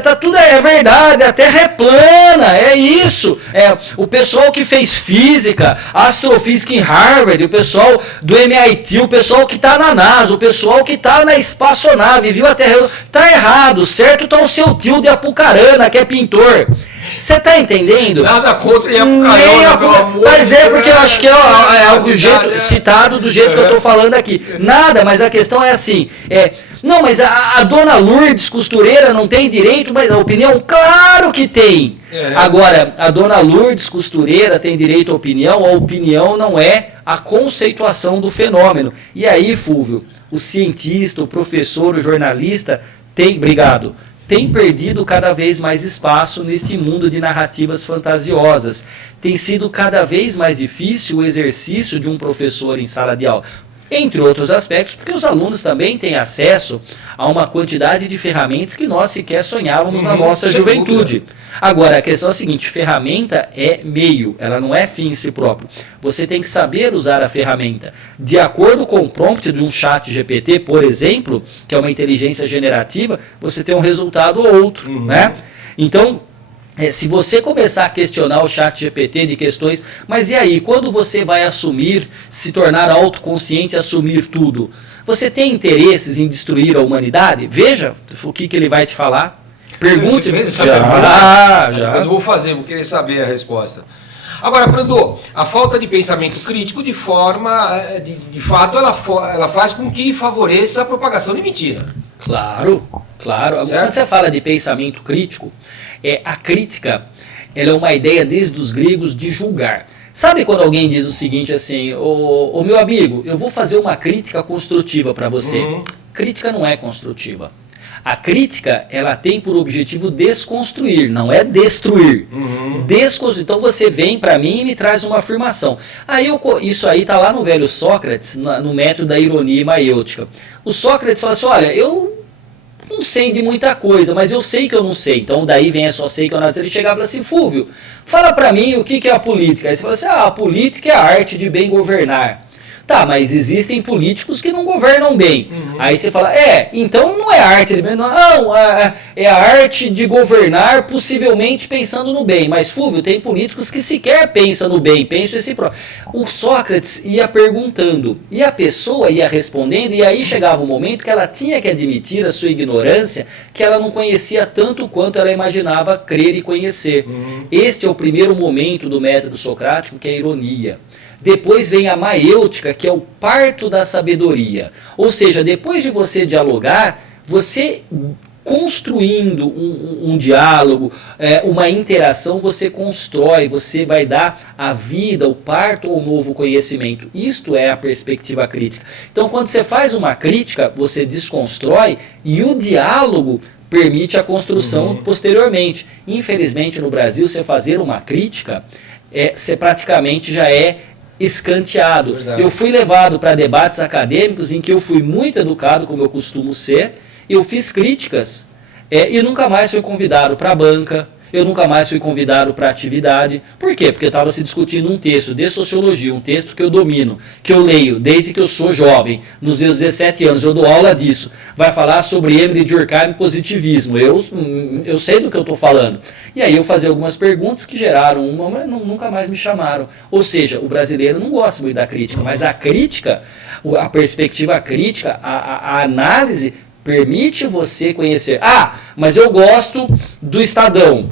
tá tudo, é verdade, a Terra é plana, é isso. O pessoal que fez física, astrofísica em Harvard, o pessoal do MIT, o pessoal que tá na NASA, o pessoal que tá na espaçonave, viu a Terra, tá errado, certo? Tá o seu tio de Apucarana, que é pintor. Você tá entendendo? Nada contra Apucarana, pelo amor. Mas porque eu acho que é citado do jeito que eu tô falando aqui. Nada, mas a questão é assim, não, mas a dona Lourdes costureira não tem direito, mas a opinião, claro que tem. Agora, a dona Lourdes costureira tem direito à opinião, a opinião não é a conceituação do fenômeno. E aí, Fúvio, o cientista, o professor, o jornalista tem perdido cada vez mais espaço neste mundo de narrativas fantasiosas. Tem sido cada vez mais difícil o exercício de um professor em sala de aula. Entre outros aspectos, porque os alunos também têm acesso a uma quantidade de ferramentas que nós sequer sonhávamos na nossa juventude. Agora, a questão é a seguinte, ferramenta é meio, ela não é fim em si próprio. Você tem que saber usar a ferramenta. De acordo com o prompt de um chat GPT, por exemplo, que é uma inteligência generativa, você tem um resultado ou outro, né? Então, se você começar a questionar o ChatGPT de questões, mas e aí, quando você vai assumir, se tornar autoconsciente e assumir tudo? Você tem interesses em destruir a humanidade? Veja o que ele vai te falar. Pergunte. Você fez essa já. pergunta? Depois eu vou fazer, vou querer saber a resposta. Agora, Brando, a falta de pensamento crítico, de fato, ela faz com que favoreça a propagação de mentira. Claro, claro. Agora, quando você fala de pensamento crítico, a crítica ela é uma ideia desde os gregos de julgar. Sabe quando alguém diz o seguinte assim, ô meu amigo, eu vou fazer uma crítica construtiva para você. Crítica não é construtiva. A crítica, ela tem por objetivo desconstruir, não é destruir. Desconstruir. Então você vem para mim e me traz uma afirmação. Isso aí está lá no velho Sócrates, no método da ironia e maiêutica. O Sócrates fala assim, olha, eu não sei de muita coisa, mas eu sei que eu não sei. Então daí vem só sei que eu não sei. Ele chegava e falava assim, Fúvio, fala para mim o que é a política. Aí você fala assim, a política é a arte de bem governar. Tá, mas existem políticos que não governam bem. Aí você fala, então não é arte de bem, não, é a arte de governar possivelmente pensando no bem. Mas, Fúvio, tem políticos que sequer pensam no bem, pensam em si próprio. O Sócrates ia perguntando, e a pessoa ia respondendo, e aí chegava um momento que ela tinha que admitir a sua ignorância, que ela não conhecia tanto quanto ela imaginava crer e conhecer. Este é o primeiro momento do método socrático, que é a ironia. Depois vem a maiêutica, que é o parto da sabedoria. Ou seja, depois de você dialogar, você construindo um diálogo, uma interação, você constrói, você vai dar a vida, o parto ao novo conhecimento. Isto é a perspectiva crítica. Então, quando você faz uma crítica, você desconstrói e o diálogo permite a construção posteriormente. Infelizmente, no Brasil, você fazer uma crítica, você praticamente já é escanteado. Verdade. Eu fui levado para debates acadêmicos em que eu fui muito educado, como eu costumo ser, eu fiz críticas e nunca mais fui convidado para a banca, eu nunca mais fui convidado para atividade. Por quê? Porque estava se discutindo um texto de sociologia, um texto que eu domino, que eu leio desde que eu sou jovem, nos meus 17 anos, eu dou aula disso. Vai falar sobre Emile Durkheim e positivismo. Eu sei do que eu estou falando. E aí eu fazia algumas perguntas que geraram mas nunca mais me chamaram. Ou seja, o brasileiro não gosta muito da crítica, mas a crítica, a perspectiva crítica, a análise permite você conhecer. Mas eu gosto do Estadão.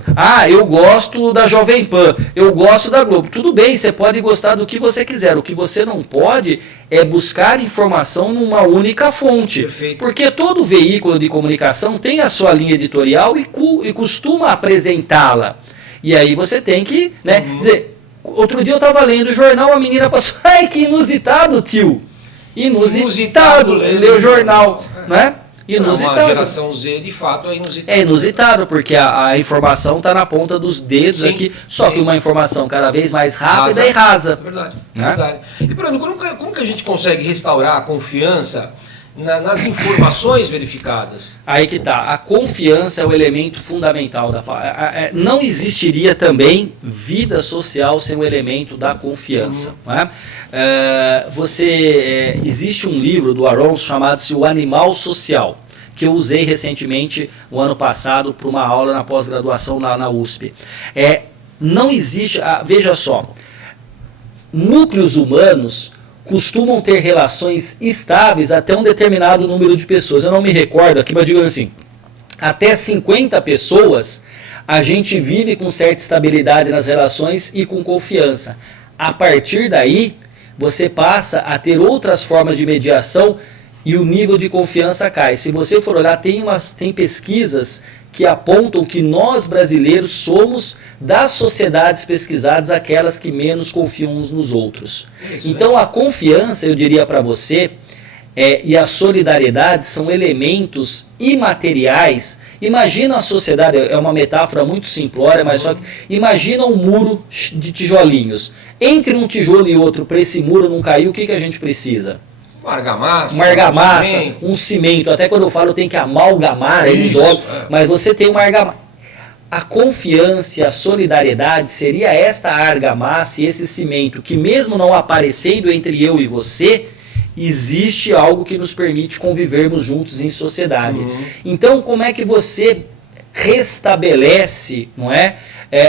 Eu gosto da Jovem Pan. Eu gosto da Globo. Tudo bem, você pode gostar do que você quiser. O que você não pode é buscar informação numa única fonte. Perfeito. Porque todo veículo de comunicação tem a sua linha editorial e costuma apresentá-la. E aí você tem que dizer... Outro dia eu estava lendo o jornal, a menina passou... Ai, que inusitado, tio! Inusitado ler o jornal, né? Inusitado. A geração Z, de fato, é inusitado. É inusitado, porque a informação está na ponta dos dedos aqui, só que uma informação cada vez mais rápida e rasa. Verdade, verdade. E, Bruno, como que a gente consegue restaurar a confiança nas informações verificadas? Aí que tá. A confiança é o elemento fundamental não existiria também vida social sem o elemento da confiança. Né? Existe um livro do Aronson chamado-se O Animal Social, que eu usei recentemente, o ano passado, para uma aula na pós-graduação na USP. Não existe, veja só, núcleos humanos costumam ter relações estáveis até um determinado número de pessoas. Eu não me recordo aqui, mas digo assim, até 50 pessoas a gente vive com certa estabilidade nas relações e com confiança. A partir daí, você passa a ter outras formas de mediação e o nível de confiança cai. Se você for olhar, tem pesquisas que apontam que nós brasileiros somos, das sociedades pesquisadas, aquelas que menos confiam uns nos outros. Então a confiança, eu diria para você, e a solidariedade são elementos imateriais. Imagina a sociedade, é uma metáfora muito simplória, mas só que imagina um muro de tijolinhos. Entre um tijolo e outro, para esse muro não cair, o que a gente precisa? Uma argamassa, um cimento. Até quando eu falo tem que amalgamar, mas você tem uma argamassa. A confiança e a solidariedade seria esta argamassa e esse cimento que, mesmo não aparecendo entre eu e você, existe algo que nos permite convivermos juntos em sociedade. Então, como é que você restabelece, não é,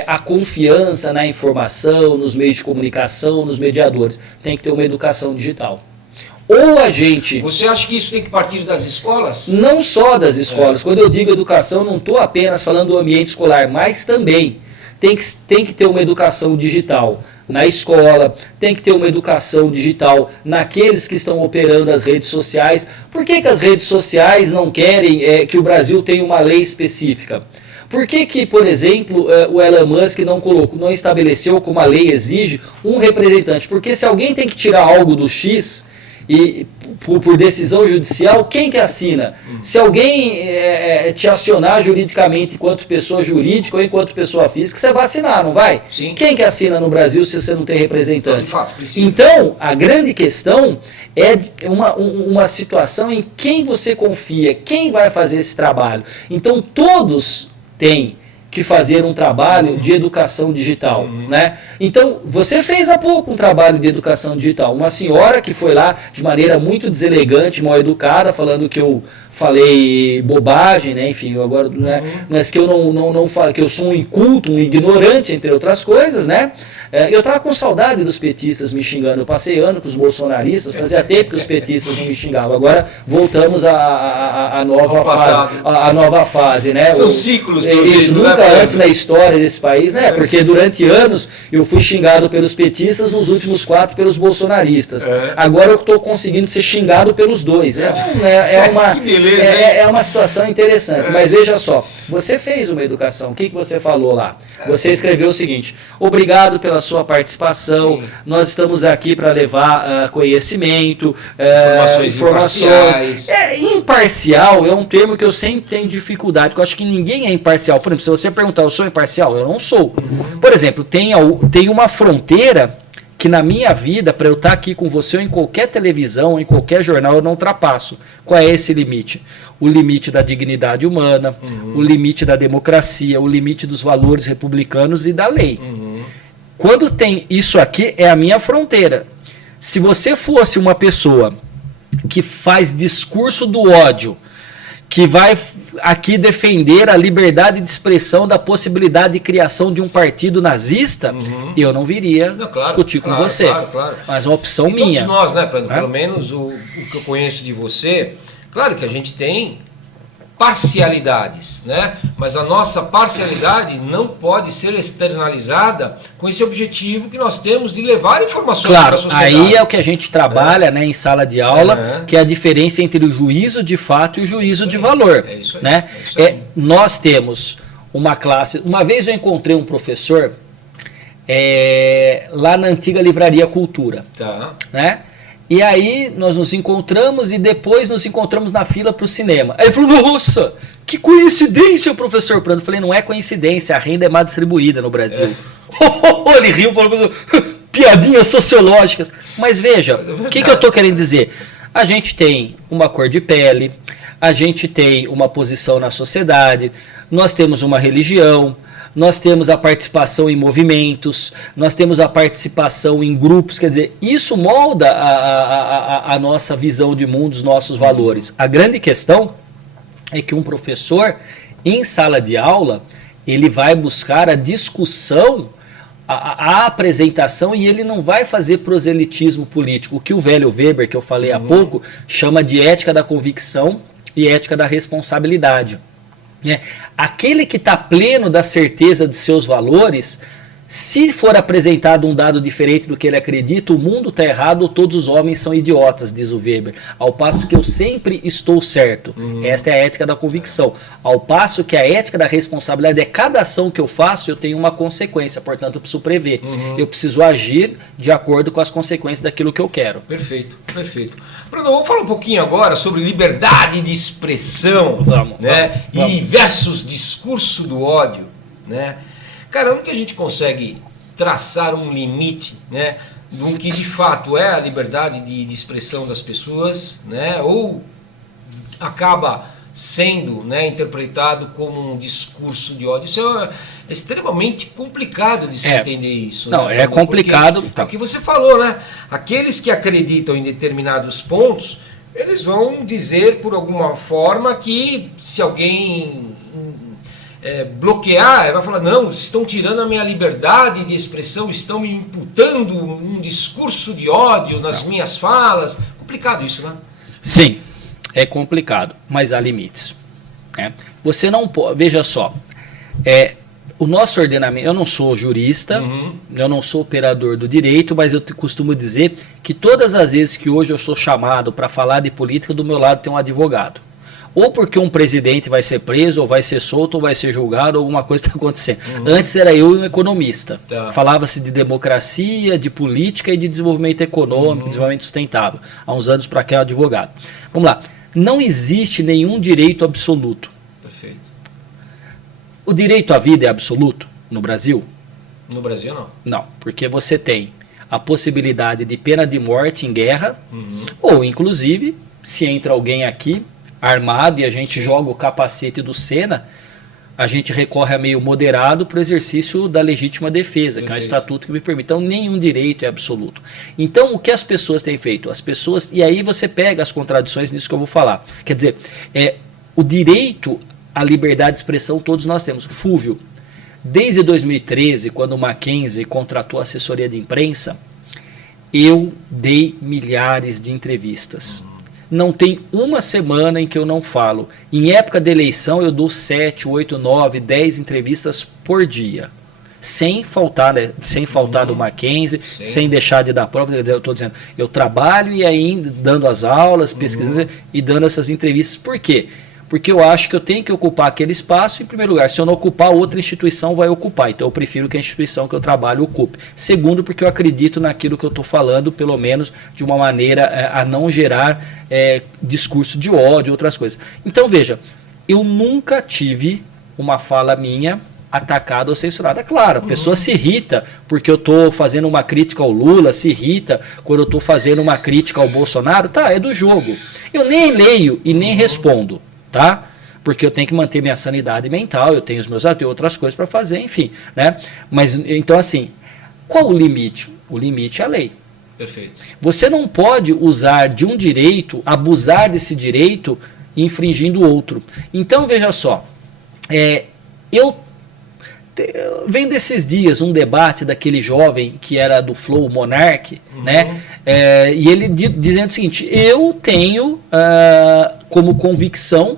a confiança na informação, nos meios de comunicação, nos mediadores. Tem que ter uma educação digital. Ou a gente... Você acha que isso tem que partir das escolas? Não só das escolas. Quando eu digo educação, não estou apenas falando do ambiente escolar, mas também tem que ter uma educação digital na escola, tem que ter uma educação digital naqueles que estão operando as redes sociais. Por que as redes sociais não querem que o Brasil tenha uma lei específica? Por que, por exemplo, o Elon Musk não estabeleceu, como a lei exige, um representante? Porque se alguém tem que tirar algo do X... E por decisão judicial, quem que assina? Se alguém te acionar juridicamente enquanto pessoa jurídica ou enquanto pessoa física, você vai assinar, não vai? Sim. Quem que assina no Brasil se você não tem representante? De fato, precisa. Então, a grande questão é uma situação em quem você confia, quem vai fazer esse trabalho. Então, todos têm que fazer um trabalho de educação digital, né? Então, você fez há pouco um trabalho de educação digital. Uma senhora que foi lá de maneira muito deselegante, mal educada, falando que eu falei bobagem, né? Enfim, agora, né? Mas que eu não falo, que eu sou um inculto, um ignorante, entre outras coisas, né? Eu estava com saudade dos petistas me xingando. Eu passei ano com os bolsonaristas, fazia tempo que os petistas não me xingavam. Agora voltamos à nova fase, né? São ciclos. Isso nunca antes na história desse país, né? Porque durante anos eu fui xingado pelos petistas, nos últimos 4 pelos bolsonaristas. Agora eu estou conseguindo ser xingado pelos dois. É uma situação interessante. Mas veja só, você fez uma educação. O que você falou lá? Você escreveu o seguinte: obrigado pela sua participação. Sim. Nós estamos aqui para levar conhecimento, informações. Imparcial é um termo que eu sempre tenho dificuldade, porque eu acho que ninguém é imparcial. Por exemplo, se você perguntar, eu sou imparcial? Eu não sou. Por exemplo, tem uma fronteira que na minha vida, para eu estar aqui com você, ou em qualquer televisão, ou em qualquer jornal, eu não ultrapasso. Qual é esse limite? O limite da dignidade humana, o limite da democracia, o limite dos valores republicanos e da lei. Quando tem isso aqui, é a minha fronteira. Se você fosse uma pessoa que faz discurso do ódio, que vai aqui defender a liberdade de expressão da possibilidade de criação de um partido nazista, eu não viria discutir com você. Claro. Mas é uma opção minha. Todos nós, né, pelo menos o que eu conheço de você, claro que a gente tem parcialidades, né? Mas a nossa parcialidade não pode ser externalizada com esse objetivo que nós temos de levar informações para a sociedade. Aí é o que a gente trabalha, né, em sala de aula, que é a diferença entre o juízo de fato e o juízo de valor. É isso aí, né? Nós temos uma classe... Uma vez eu encontrei um professor lá na antiga Livraria Cultura, né? E aí nós nos encontramos e depois nos encontramos na fila para o cinema. Aí ele falou: nossa, que coincidência, professor Prando. Eu falei: não é coincidência, a renda é mal distribuída no Brasil. Ele riu e falou: piadinhas sociológicas. Mas veja, o que eu estou querendo dizer? A gente tem uma cor de pele, a gente tem uma posição na sociedade, nós temos uma religião, nós temos a participação em movimentos, nós temos a participação em grupos, quer dizer, isso molda a nossa visão de mundo, os nossos valores. A grande questão é que um professor, em sala de aula, ele vai buscar a discussão, a apresentação, e ele não vai fazer proselitismo político. O que o velho Weber, que eu falei há pouco, chama de ética da convicção e ética da responsabilidade. Aquele que está pleno da certeza de seus valores, se for apresentado um dado diferente do que ele acredita, o mundo está errado ou todos os homens são idiotas, diz o Weber. Ao passo que eu sempre estou certo. Esta é a ética da convicção. Ao passo que a ética da responsabilidade é cada ação que eu faço, eu tenho uma consequência, portanto eu preciso prever. Eu preciso agir de acordo com as consequências daquilo que eu quero. Perfeito. Bruno, vamos falar um pouquinho agora sobre liberdade de expressão, vamos. E versus discurso do ódio, né? Cara, onde que a gente consegue traçar um limite, né, do que de fato é a liberdade de expressão das pessoas, né, ou acaba sendo, né, interpretado como um discurso de ódio? Isso é extremamente complicado de se entender isso. Não, né? É complicado. Porque você falou, né, aqueles que acreditam em determinados pontos, eles vão dizer por alguma forma que se alguém bloquear, vai falar, não, estão tirando a minha liberdade de expressão, estão me imputando um discurso de ódio nas minhas falas. Complicado isso, né? Sim, é complicado, mas há limites. Né? Você não pode, veja só, o nosso ordenamento, eu não sou jurista, eu não sou operador do direito, mas eu costumo dizer que todas as vezes que hoje eu sou chamado para falar de política, do meu lado tem um advogado. Ou porque um presidente vai ser preso, ou vai ser solto, ou vai ser julgado, ou alguma coisa está acontecendo. Antes era eu e um economista. Falava-se de democracia, de política e de desenvolvimento econômico, desenvolvimento sustentável. Há uns anos para cá é um advogado. Vamos lá. Não existe nenhum direito absoluto. Perfeito. O direito à vida é absoluto no Brasil? No Brasil, não. Não, porque você tem a possibilidade de pena de morte em guerra, ou inclusive, se entra alguém aqui armado e a gente joga o capacete do Senna, a gente recorre a meio moderado para o exercício da legítima defesa, que é um estatuto que me permite. Então, nenhum direito é absoluto. Então, o que as pessoas têm feito? As pessoas, e aí você pega as contradições nisso que eu vou falar. Quer dizer, o direito à liberdade de expressão todos nós temos. Fúvio, desde 2013, quando o Mackenzie contratou a assessoria de imprensa, eu dei milhares de entrevistas. Não tem uma semana em que eu não falo. Em época de eleição, eu dou 7, 8, 9, 10 entrevistas por dia. Sem faltar, né? Sem faltar do Mackenzie, sem deixar de dar prova. Eu estou dizendo, eu trabalho e ainda dando as aulas, pesquisando e dando essas entrevistas. Por quê? Porque eu acho que eu tenho que ocupar aquele espaço, em primeiro lugar. Se eu não ocupar, outra instituição vai ocupar. Então eu prefiro que a instituição que eu trabalho ocupe. Segundo, porque eu acredito naquilo que eu estou falando, pelo menos de uma maneira a não gerar discurso de ódio, outras coisas. Então veja, eu nunca tive uma fala minha atacada ou censurada. Claro, a pessoa se irrita porque eu estou fazendo uma crítica ao Lula, se irrita quando eu estou fazendo uma crítica ao Bolsonaro. Tá, é do jogo. Eu nem leio e nem respondo. Tá? Porque eu tenho que manter minha sanidade mental, eu tenho os meus tenho outras coisas para fazer, enfim, né? Mas então assim, qual o limite? O limite é a lei. Perfeito. Você não pode usar de um direito, abusar desse direito, infringindo o outro. Então veja só, vem desses dias um debate daquele jovem que era do Flow Monark, né? E ele dizendo o seguinte: eu tenho como convicção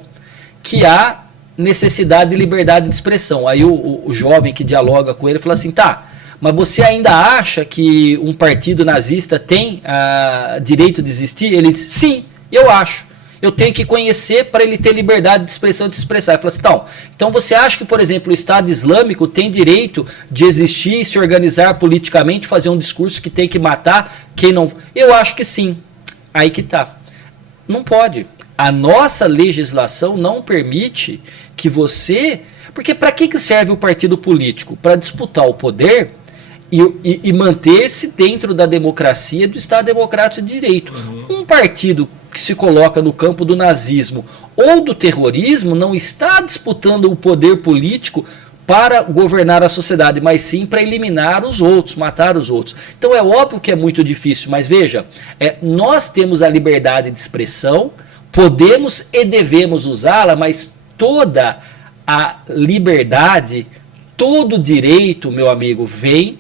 que há necessidade de liberdade de expressão. Aí o jovem que dialoga com ele fala assim, tá, mas você ainda acha que um partido nazista tem direito de existir? Ele diz, sim, eu acho. Eu tenho que conhecer para ele ter liberdade de expressão, de se expressar. Ele fala assim, então você acha que, por exemplo, o Estado Islâmico tem direito de existir, se organizar politicamente, fazer um discurso que tem que matar quem não... Eu acho que sim. Aí que tá. Não pode. A nossa legislação não permite que você... Porque para que serve o partido político? Para disputar o poder e manter-se dentro da democracia, do Estado Democrático de Direito. Um partido que se coloca no campo do nazismo ou do terrorismo não está disputando o poder político para governar a sociedade, mas sim para eliminar os outros, matar os outros. Então é óbvio que é muito difícil, mas veja, nós temos a liberdade de expressão, podemos e devemos usá-la, mas toda a liberdade, todo direito, meu amigo, vem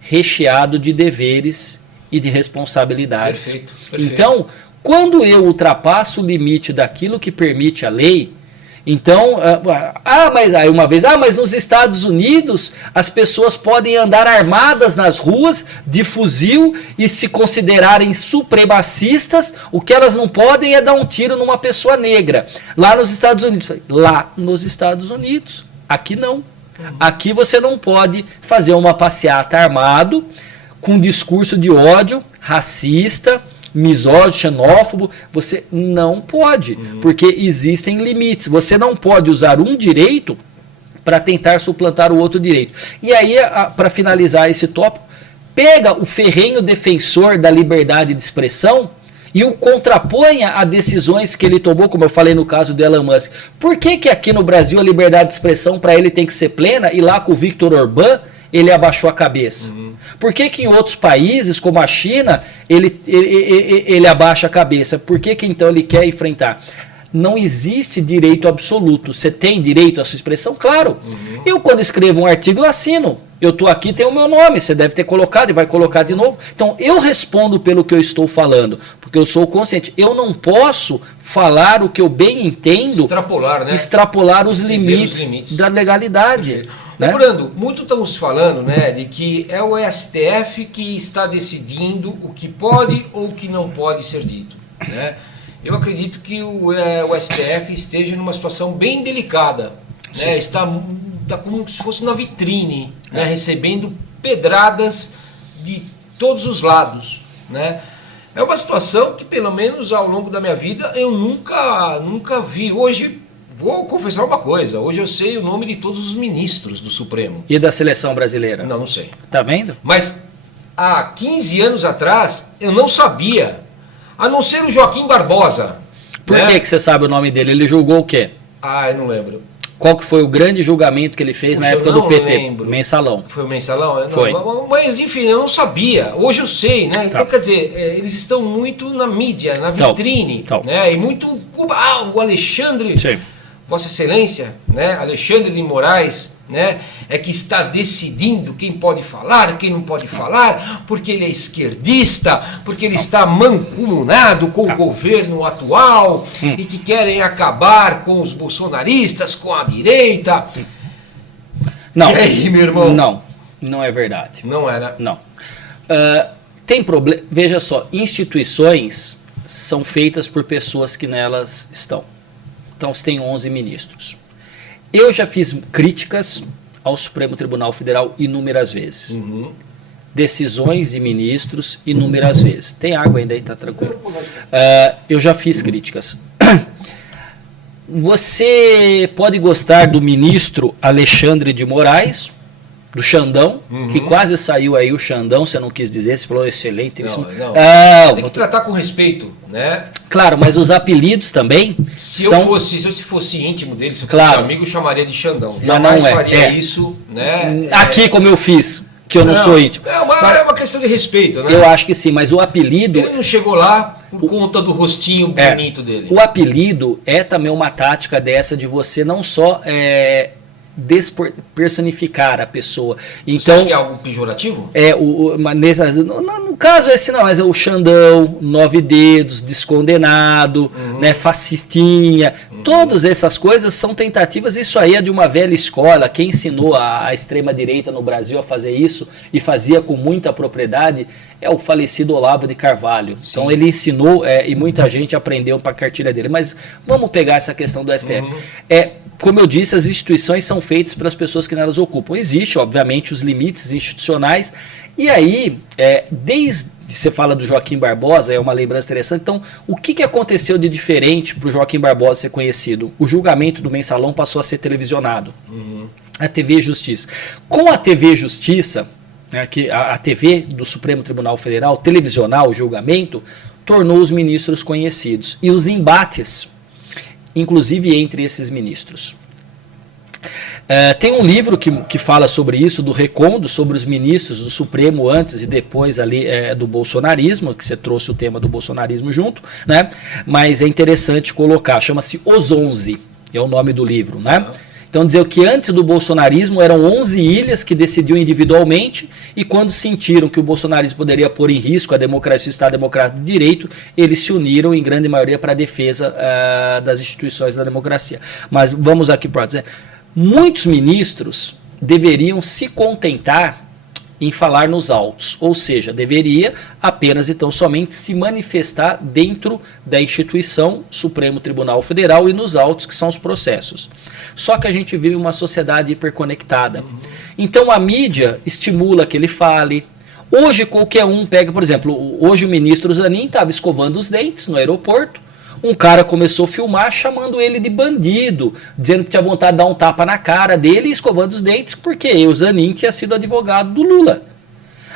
recheado de deveres e de responsabilidades. Perfeito. Então, quando eu ultrapasso o limite daquilo que permite a lei, então, mas nos Estados Unidos as pessoas podem andar armadas nas ruas de fuzil e se considerarem supremacistas, o que elas não podem é dar um tiro numa pessoa negra. Lá nos Estados Unidos, aqui não. Aqui você não pode fazer uma passeata armado com discurso de ódio, racista, misógino, xenófobo, você não pode, porque existem limites. Você não pode usar um direito para tentar suplantar o outro direito. E aí, para finalizar esse tópico, pega o ferrenho defensor da liberdade de expressão e o contraponha a decisões que ele tomou, como eu falei no caso do Elon Musk. Por que aqui no Brasil a liberdade de expressão para ele tem que ser plena e lá com o Viktor Orbán ele abaixou a cabeça? Por que em outros países, como a China, ele abaixa a cabeça? Por que então ele quer enfrentar? não existe direito absoluto. Você tem direito à sua expressão? Claro. Eu, quando escrevo um artigo, eu assino. Eu estou aqui, tem o meu nome, você deve ter colocado e vai colocar de novo. Então, eu respondo pelo que eu estou falando, porque eu sou consciente. Eu não posso falar o que eu bem entendo, extrapolar, né? Extrapolar os Exceder limites da legalidade. Né? Brando, muito estamos falando, né, de que é o STF que está decidindo o que pode ou o que não pode ser dito, né? Eu acredito que o STF esteja numa situação bem delicada, né? Está como se fosse na vitrine, né? Recebendo pedradas de todos os lados, né? É uma situação que, pelo menos ao longo da minha vida, eu nunca vi. Hoje, vou confessar uma coisa, hoje eu sei o nome de todos os ministros do Supremo. E da seleção brasileira? Não sei. Tá vendo? Mas há 15 anos atrás, eu não sabia, a não ser o Joaquim Barbosa. Por né? que você sabe o nome dele? Ele julgou o quê? Ah, eu não lembro. Qual que foi o grande julgamento que ele fez na época do PT? Lembro. Mensalão. Foi o Mensalão? Foi. Mas enfim, eu não sabia. Hoje eu sei, né? Tá. Então, quer dizer, eles estão muito na mídia, na vitrine, né? E muito... o Alexandre, Sim. Vossa Excelência, né? Alexandre de Moraes, né? É que está decidindo quem pode falar, quem não pode falar, porque ele é esquerdista, porque ele está mancomunado com o governo atual e que querem acabar com os bolsonaristas, com a direita. Não. E aí, meu irmão? Não é verdade. Não era. Não. Tem problema. Veja só, instituições são feitas por pessoas que nelas estão. Então, você tem 11 ministros. Eu já fiz críticas ao Supremo Tribunal Federal inúmeras vezes. Decisões de ministros inúmeras vezes. Tem água ainda aí, tá tranquilo. Eu já fiz críticas. Você pode gostar do ministro Alexandre de Moraes, do Xandão, que quase saiu aí o Xandão, você não quis dizer, você falou excelente. Não. Tem que tratar com respeito, né? Claro, mas os apelidos também se eu fosse íntimo dele, se eu fosse amigo, eu chamaria de Xandão. Jamais faria isso, né? Aqui como eu fiz, que eu não sou íntimo. É uma questão de respeito, né? Eu acho que sim, mas o apelido... Ele não chegou lá por conta do rostinho bonito dele. O apelido é também uma tática dessa de você não só... despersonificar a pessoa. Então, você acha que é algo pejorativo? No caso esse não, mas é o Xandão, 9 dedos, descondenado, né, fascistinha, todas essas coisas são tentativas. Isso aí é de uma velha escola. Quem ensinou a extrema-direita no Brasil a fazer isso e fazia com muita propriedade é o falecido Olavo de Carvalho. Sim. Então ele ensinou e muita gente aprendeu para a cartilha dele. Mas vamos pegar essa questão do STF. Como eu disse, as instituições são feitas para as pessoas que nelas ocupam. Existe, obviamente, os limites institucionais. E aí, desde você fala do Joaquim Barbosa, é uma lembrança interessante. Então, o que aconteceu de diferente para o Joaquim Barbosa ser conhecido? O julgamento do Mensalão passou a ser televisionado. A TV Justiça. Com a TV Justiça, a TV do Supremo Tribunal Federal, televisionar o julgamento, tornou os ministros conhecidos. E os embates, inclusive entre esses ministros. Tem um livro que fala sobre isso, do Recondo, sobre os ministros do Supremo antes e depois ali do bolsonarismo, que você trouxe o tema do bolsonarismo junto, né? Mas é interessante colocar, chama-se Os 11, é o nome do livro, né? Então dizer que antes do bolsonarismo eram 11 ilhas que decidiam individualmente e quando sentiram que o bolsonarismo poderia pôr em risco a democracia e o Estado Democrático de Direito, eles se uniram em grande maioria para a defesa das instituições da democracia. Mas vamos aqui para dizer, muitos ministros deveriam se contentar em falar nos autos, ou seja, deveria apenas então somente se manifestar dentro da instituição Supremo Tribunal Federal e nos autos que são os processos. Só que a gente vive uma sociedade hiperconectada. Então a mídia estimula que ele fale. Hoje qualquer um pega, por exemplo, hoje o ministro Zanin estava escovando os dentes no aeroporto. Um cara começou a filmar chamando ele de bandido, dizendo que tinha vontade de dar um tapa na cara dele e escovando os dentes, porque o Zanin tinha sido advogado do Lula.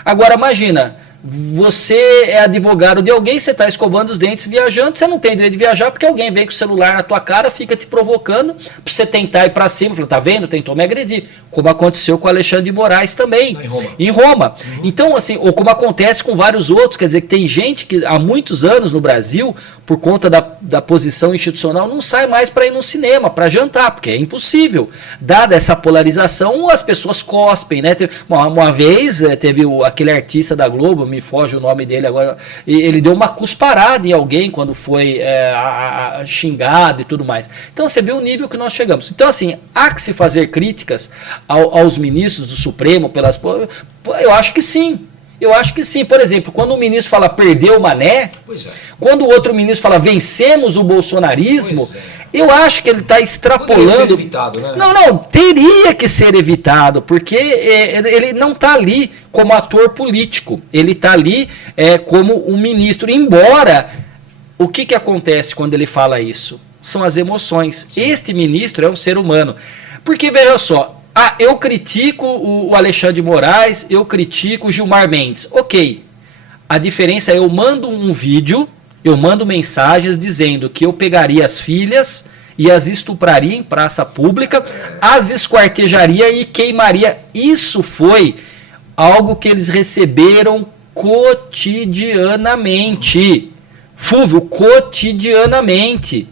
Agora imagina, você é advogado de alguém, você está escovando os dentes viajando, você não tem direito de viajar porque alguém vem com o celular na tua cara, fica te provocando para você tentar ir para cima, fala, tá vendo? Tentou me agredir. Como aconteceu com o Alexandre de Moraes também, em Roma. Então, assim, ou como acontece com vários outros, quer dizer que tem gente que há muitos anos no Brasil, por conta da posição institucional, não sai mais para ir no cinema, para jantar, porque é impossível. Dada essa polarização, as pessoas cospem, né? Uma vez teve aquele artista da Globo, me foge o nome dele agora, ele deu uma cusparada em alguém quando foi xingado e tudo mais. Então você vê o nível que nós chegamos. Então, assim, há que se fazer críticas aos ministros do Supremo pelas... Eu acho que sim. Eu acho que sim. Por exemplo, quando o ministro fala perdeu o Mané, quando o outro ministro fala vencemos o bolsonarismo, eu acho que ele está extrapolando. Poderia ser evitado, né? Não, teria que ser evitado, porque ele não está ali como ator político, ele está ali como um ministro. Embora, o que acontece quando ele fala isso? São as emoções. Este ministro é um ser humano. Porque, veja só, eu critico o Alexandre de Moraes, eu critico o Gilmar Mendes. Ok, a diferença é eu mando um vídeo, eu mando mensagens dizendo que eu pegaria as filhas e as estupraria em praça pública, as esquartejaria e queimaria. Isso foi algo que eles receberam cotidianamente. Fúvio, cotidianamente.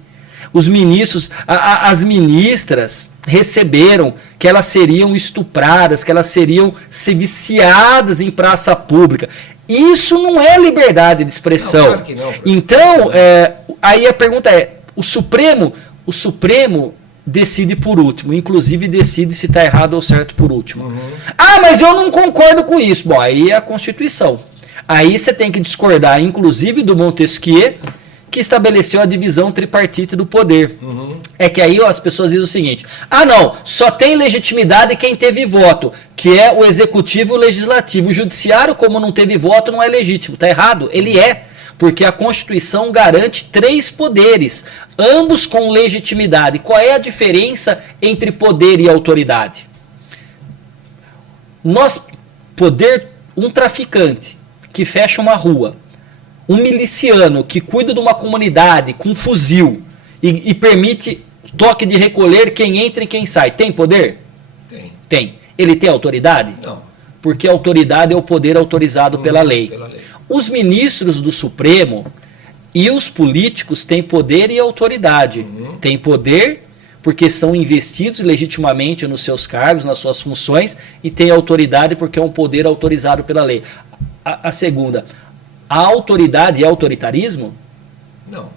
Os ministros, as ministras receberam que elas seriam estupradas, que elas seriam viciadas em praça pública. Isso não é liberdade de expressão. Não, claro que não. Então, aí a pergunta é, o Supremo decide por último, inclusive decide se está errado ou certo por último. Mas eu não concordo com isso. Bom, aí é a Constituição. Aí você tem que discordar, inclusive, do Montesquieu, que estabeleceu a divisão tripartite do poder. É que aí as pessoas dizem o seguinte, não, só tem legitimidade quem teve voto, que é o executivo e o legislativo. O judiciário, como não teve voto, não é legítimo. Está errado? Ele é, porque a Constituição garante 3 poderes, ambos com legitimidade. Qual é a diferença entre poder e autoridade? Um traficante que fecha uma rua, um miliciano que cuida de uma comunidade com um fuzil e permite toque de recolher quem entra e quem sai, tem poder? Tem. Ele tem autoridade? Não. Porque a autoridade é o poder autorizado pela lei. Os ministros do Supremo e os políticos têm poder e autoridade. Têm poder porque são investidos legitimamente nos seus cargos, nas suas funções, e têm autoridade porque é um poder autorizado pela lei. A segunda... A autoridade é autoritarismo?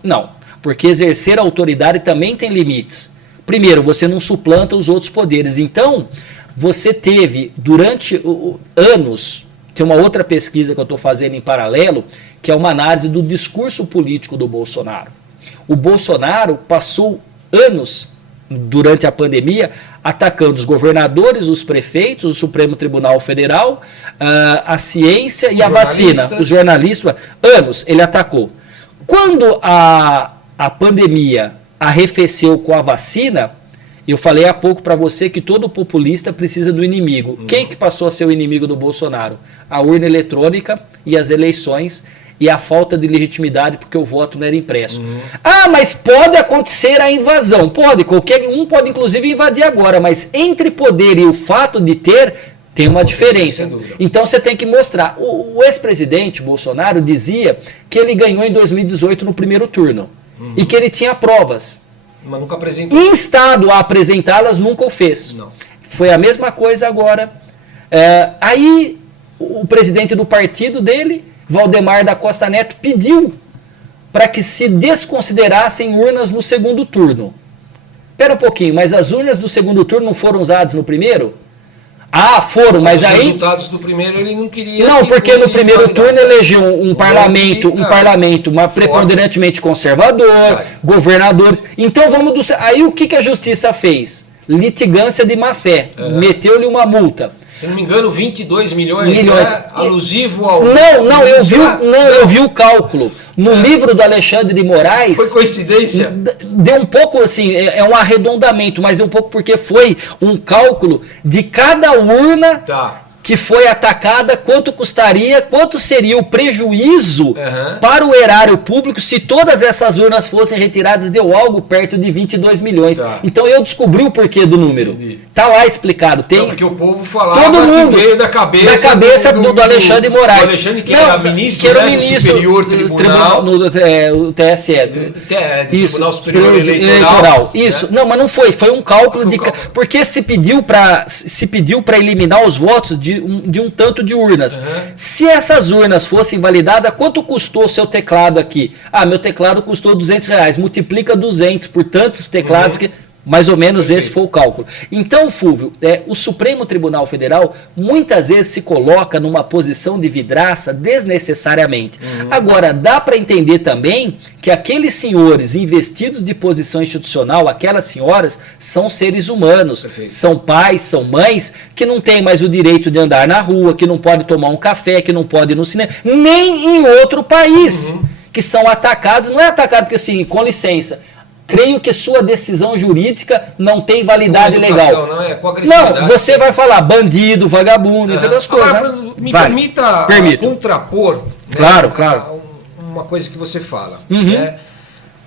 Não, porque exercer a autoridade também tem limites. Primeiro, você não suplanta os outros poderes. Então, você teve, durante anos, tem uma outra pesquisa que eu estou fazendo em paralelo, que é uma análise do discurso político do Bolsonaro. O Bolsonaro passou anos, durante a pandemia, atacando os governadores, os prefeitos, o Supremo Tribunal Federal, a ciência e a vacina. Os jornalistas, anos ele atacou. Quando a pandemia arrefeceu com a vacina, eu falei há pouco para você que todo populista precisa do inimigo. Quem que passou a ser o inimigo do Bolsonaro? A urna eletrônica e as eleições e a falta de legitimidade porque o voto não era impresso. Mas pode acontecer a invasão. Pode, qualquer um pode inclusive invadir agora, mas entre poder e o fato de ter, tem uma diferença. Então você tem que mostrar. O ex-presidente Bolsonaro dizia que ele ganhou em 2018 no primeiro turno e que ele tinha provas. Mas nunca apresentou. Instado a apresentá-las, nunca o fez. Foi a mesma coisa agora. Aí o presidente do partido dele, Valdemar da Costa Neto, pediu para que se desconsiderassem urnas no segundo turno. Espera um pouquinho, mas as urnas do segundo turno não foram usadas no primeiro? Foram, mas aí... Os resultados do primeiro ele não queria... Não, porque no primeiro turno elegeu um parlamento preponderantemente conservador, governadores. Então vamos... Aí o que a justiça fez? Litigância de má fé. Meteu-lhe uma multa. Se não me engano, 22 milhões. Né? Alusivo ao... Eu vi o cálculo. No livro do Alexandre de Moraes... Foi coincidência? Deu um pouco assim, é um arredondamento, mas deu um pouco porque foi um cálculo de cada urna que foi atacada, quanto custaria, quanto seria o prejuízo para o erário público se todas essas urnas fossem retiradas, deu algo perto de 22 milhões. Tá. Então eu descobri o porquê do número. Entendi. Tá lá explicado. Tem... Não, porque o povo falava Todo mundo, que veio da cabeça do Alexandre Moraes. Do Alexandre, que era ministro, que era o né, ministro do Superior Tribunal. No TSE. Isso, Tribunal Superior Eleitoral. Isso. Não, mas não foi. Foi um cálculo de... Porque se pediu para eliminar os votos de um tanto de urnas. Se essas urnas fossem validadas, quanto custou o seu teclado aqui? Ah, meu teclado custou R$200. Multiplica 200 por tantos teclados que... Mais ou menos esse foi o cálculo. Então, Fúvio, o Supremo Tribunal Federal muitas vezes se coloca numa posição de vidraça desnecessariamente. Agora, dá para entender também que aqueles senhores investidos de posição institucional, aquelas senhoras, são seres humanos, são pais, são mães, que não têm mais o direito de andar na rua, que não pode tomar um café, que não pode ir no cinema, nem em outro país, que são atacados. Não é atacado porque assim, com licença, creio que sua decisão jurídica não tem validade legal. Não, é com agressividade. Não, você vai falar bandido, vagabundo, entre outras coisas. Agora, né? Me permita contrapor, né, claro. uma coisa que você fala. Né?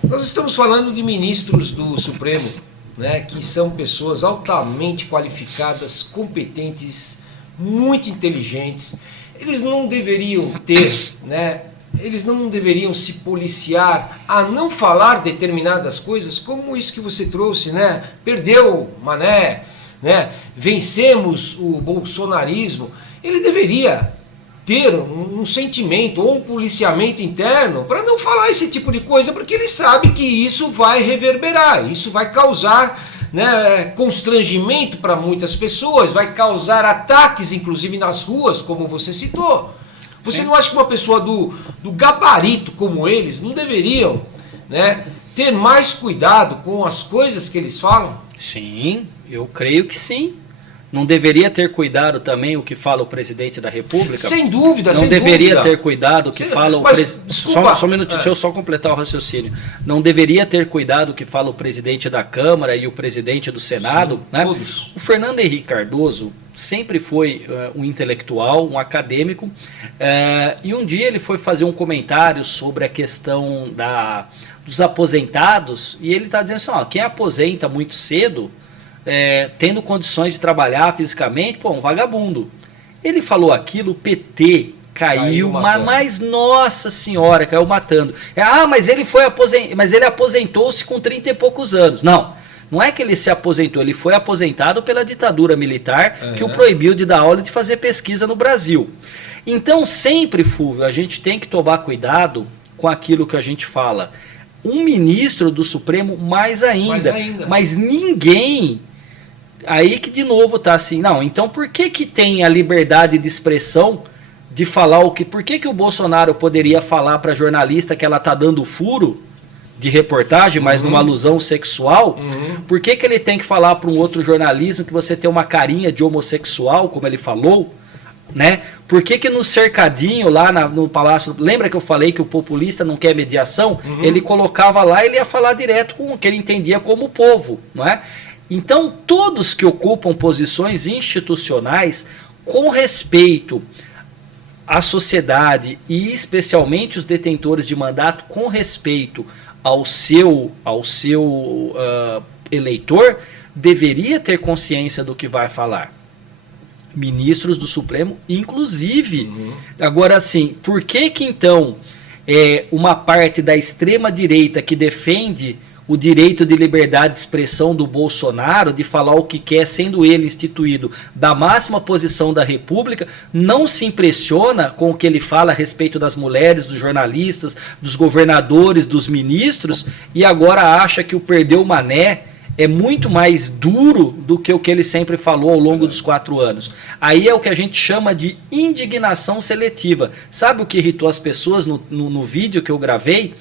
Nós estamos falando de ministros do Supremo, né, que são pessoas altamente qualificadas, competentes, muito inteligentes. Eles não deveriam ter, né, eles não deveriam se policiar a não falar determinadas coisas, como isso que você trouxe, né? Perdeu Mané, né? Vencemos o bolsonarismo. Ele deveria ter um sentimento ou um policiamento interno para não falar esse tipo de coisa, porque ele sabe que isso vai reverberar, isso vai causar, né, constrangimento para muitas pessoas, vai causar ataques, inclusive nas ruas, como você citou. Você não acha que uma pessoa do gabarito como eles não deveriam, né, ter mais cuidado com as coisas que eles falam? Sim, eu creio que sim. Não deveria ter cuidado também o que fala o presidente da República? Sem dúvida, não sem deveria dúvida. ter cuidado o que fala o presidente. Só um minutinho, deixa eu só completar o raciocínio. Não deveria ter cuidado o que fala o presidente da Câmara e o presidente do Senado, sim, né? Todos. O Fernando Henrique Cardoso sempre foi um intelectual, um acadêmico, e um dia ele foi fazer um comentário sobre a questão dos aposentados, e ele está dizendo assim, ó, quem aposenta muito cedo, tendo condições de trabalhar fisicamente, pô, um vagabundo. Ele falou aquilo, o PT caiu mas nossa senhora, caiu matando. Mas ele aposentou-se com 30 e poucos anos. Não é que ele se aposentou, ele foi aposentado pela ditadura militar, que o proibiu de dar aula e de fazer pesquisa no Brasil. Então sempre, Fúvio, a gente tem que tomar cuidado com aquilo que a gente fala. Um ministro do Supremo mais ainda. Mas ninguém... Aí que de novo tá assim, não, então por que tem a liberdade de expressão de falar o que... Por que o Bolsonaro poderia falar para jornalista que ela tá dando furo de reportagem, mas numa alusão sexual? Por que ele tem que falar para um outro jornalismo que você tem uma carinha de homossexual, como ele falou? Né? Por que no cercadinho lá no Palácio... Lembra que eu falei que o populista não quer mediação? Ele colocava lá e ele ia falar direto com o que ele entendia como povo, não é? Então, todos que ocupam posições institucionais, com respeito à sociedade e especialmente os detentores de mandato, com respeito ao seu eleitor, deveria ter consciência do que vai falar. Ministros do Supremo, inclusive. Agora, assim, por que então uma parte da extrema-direita que defende o direito de liberdade de expressão do Bolsonaro, de falar o que quer, sendo ele instituído da máxima posição da República, não se impressiona com o que ele fala a respeito das mulheres, dos jornalistas, dos governadores, dos ministros, e agora acha que o perdeu Mané é muito mais duro do que o que ele sempre falou ao longo dos 4 anos. Aí é o que a gente chama de indignação seletiva. Sabe o que irritou as pessoas no vídeo que eu gravei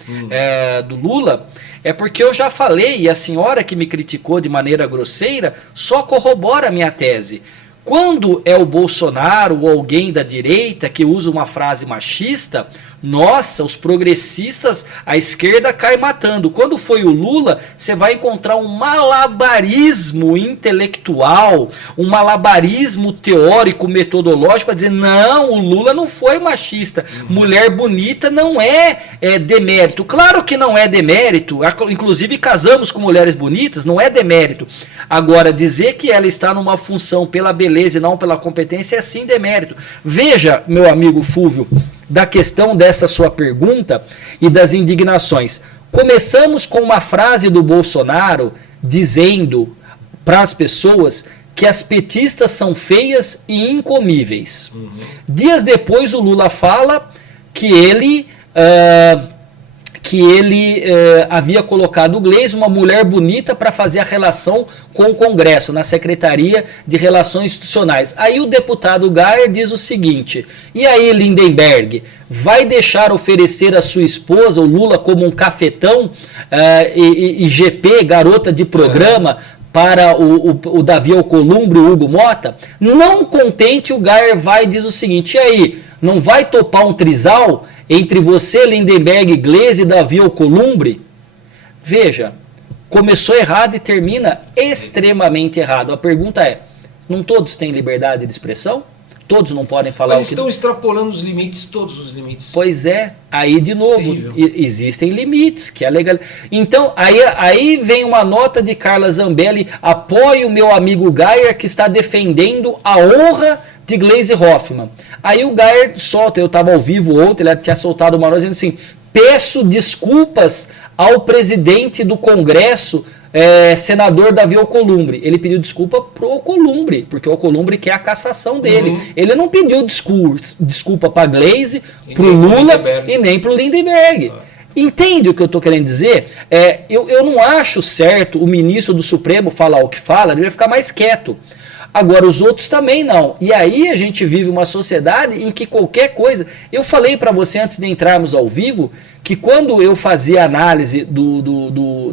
do Lula? É porque eu já falei, e a senhora que me criticou de maneira grosseira só corrobora a minha tese. Quando é o Bolsonaro ou alguém da direita que usa uma frase machista, nossa, os progressistas, a esquerda cai matando. Quando foi o Lula, você vai encontrar um malabarismo intelectual, um malabarismo teórico, metodológico, para dizer, não, o Lula não foi machista. Mulher bonita não é demérito. Claro que não é demérito, inclusive casamos com mulheres bonitas, não é demérito. Agora, dizer que ela está numa função pela beleza e não pela competência é sim demérito. Veja, meu amigo Fúvio, da questão dessa sua pergunta e das indignações. Começamos com uma frase do Bolsonaro dizendo para as pessoas que as petistas são feias e incomíveis. Dias depois o Lula fala que ele havia colocado o Gleisi, uma mulher bonita, para fazer a relação com o Congresso, na Secretaria de Relações Institucionais. Aí o deputado Gayer diz o seguinte, e aí Lindenberg, vai deixar oferecer a sua esposa, o Lula, como um cafetão e GP, garota de programa, para o Davi Alcolumbre, o Hugo Mota? Não contente, o Gayer vai e diz o seguinte, e aí, não vai topar um trisal entre você, Lindenberg, Gleisi e Davi Alcolumbre? Veja, começou errado e termina extremamente errado. A pergunta é, não todos têm liberdade de expressão? Todos não podem falar Mas estão extrapolando os limites, todos os limites. Pois é, aí de novo, existem limites, que é legal. Então, aí vem uma nota de Carla Zambelli, apoia o meu amigo Gayer, que está defendendo a honra de Gleisi Hoffmann. Aí o Gayer solta, eu estava ao vivo ontem, ele tinha soltado uma nota dizendo assim, peço desculpas ao presidente do Congresso, senador Davi Alcolumbre. Ele pediu desculpa pro Alcolumbre, porque o Alcolumbre quer a cassação dele. Ele não pediu desculpa para Gleisi, pro Lula e nem pro Lindenberg. Entende o que eu estou querendo dizer? Eu não acho certo o ministro do Supremo falar o que fala, ele vai ficar mais quieto. Agora, os outros também não. E aí a gente vive uma sociedade em que qualquer coisa... Eu falei para você antes de entrarmos ao vivo que quando eu fazia análise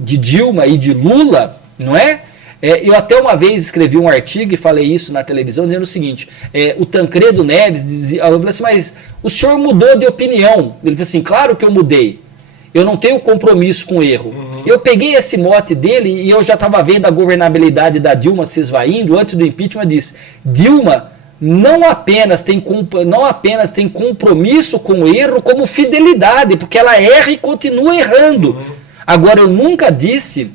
de Dilma e de Lula, não é? Eu até uma vez escrevi um artigo e falei isso na televisão, dizendo o seguinte, o Tancredo Neves dizia, eu falei assim, mas o senhor mudou de opinião. Ele falou assim, claro que eu mudei. Eu não tenho compromisso com erro. Eu peguei esse mote dele e eu já estava vendo a governabilidade da Dilma se esvaindo. Antes do impeachment, disse, Dilma não apenas tem compromisso com o erro, como fidelidade, porque ela erra e continua errando. Agora, eu nunca disse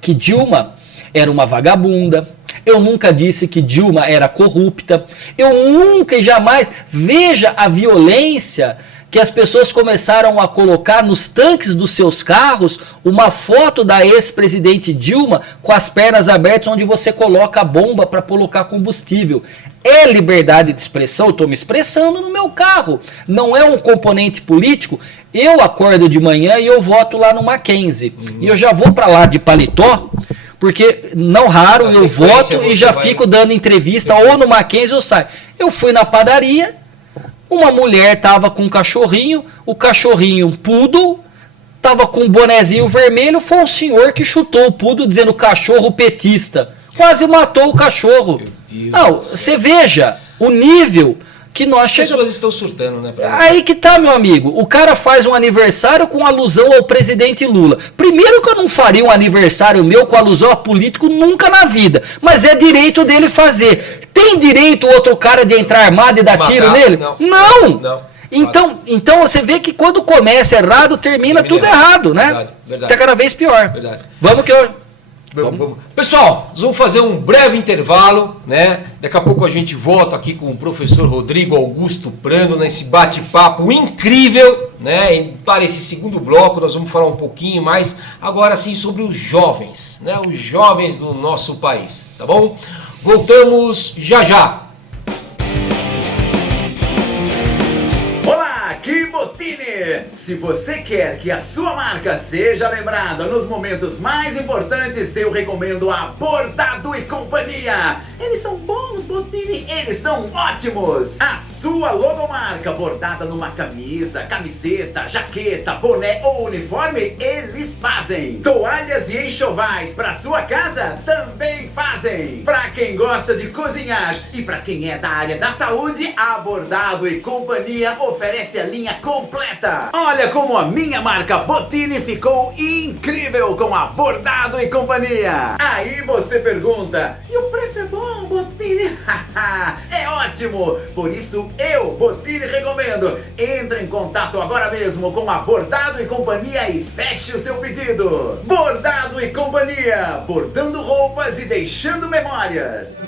que Dilma era uma vagabunda, eu nunca disse que Dilma era corrupta, eu nunca e jamais, veja a violência que as pessoas começaram a colocar nos tanques dos seus carros uma foto da ex-presidente Dilma com as pernas abertas onde você coloca a bomba para colocar combustível. É liberdade de expressão, eu estou me expressando no meu carro, não é um componente político. Eu acordo de manhã e eu voto lá no Mackenzie, e eu já vou para lá de paletó, porque não raro eu voto e já fico dando entrevista ou no Mackenzie ou saio. Eu fui na padaria, uma mulher estava com um cachorrinho, o cachorrinho poodle, estava com um bonezinho vermelho, foi um senhor que chutou o poodle dizendo cachorro petista. Quase matou o cachorro. Não, você veja o nível que nós chegamos. As pessoas estão surtando, né? Aí que tá, meu amigo. O cara faz um aniversário com alusão ao presidente Lula. Primeiro que eu não faria um aniversário meu com alusão a político nunca na vida. Mas é direito dele fazer. Tem direito o outro cara de entrar armado e dar tiro nele? Não. Então você vê que quando começa errado, termina tudo errado, né? Verdade. Tá cada vez pior. Verdade. Vamos que eu... Vamos. Pessoal, nós vamos fazer um breve intervalo, né? Daqui a pouco a gente volta aqui com o professor Rodrigo Augusto Prando nesse bate-papo incrível, né? E para esse segundo bloco nós vamos falar um pouquinho mais agora sim sobre os jovens, né? Os jovens do nosso país, tá bom? Voltamos já já. Olá, aqui Botini! Se você quer que a sua marca seja lembrada nos momentos mais importantes, eu recomendo a Bordado e Companhia. Eles são bons, Botini, eles são ótimos. A sua logomarca bordada numa camisa, camiseta, jaqueta, boné ou uniforme, eles fazem. Toalhas e enxovais para sua casa também fazem. Para quem gosta de cozinhar e para quem é da área da saúde, a Bordado e Companhia oferece a linha completa. Olha como a minha marca Botini ficou incrível com a Bordado e Companhia. Aí você pergunta, e o preço é bom, Botini? É ótimo! Por isso eu, Botini, recomendo. Entre em contato agora mesmo com a Bordado e Companhia e feche o seu pedido. Bordado e Companhia, bordando roupas e deixando memórias.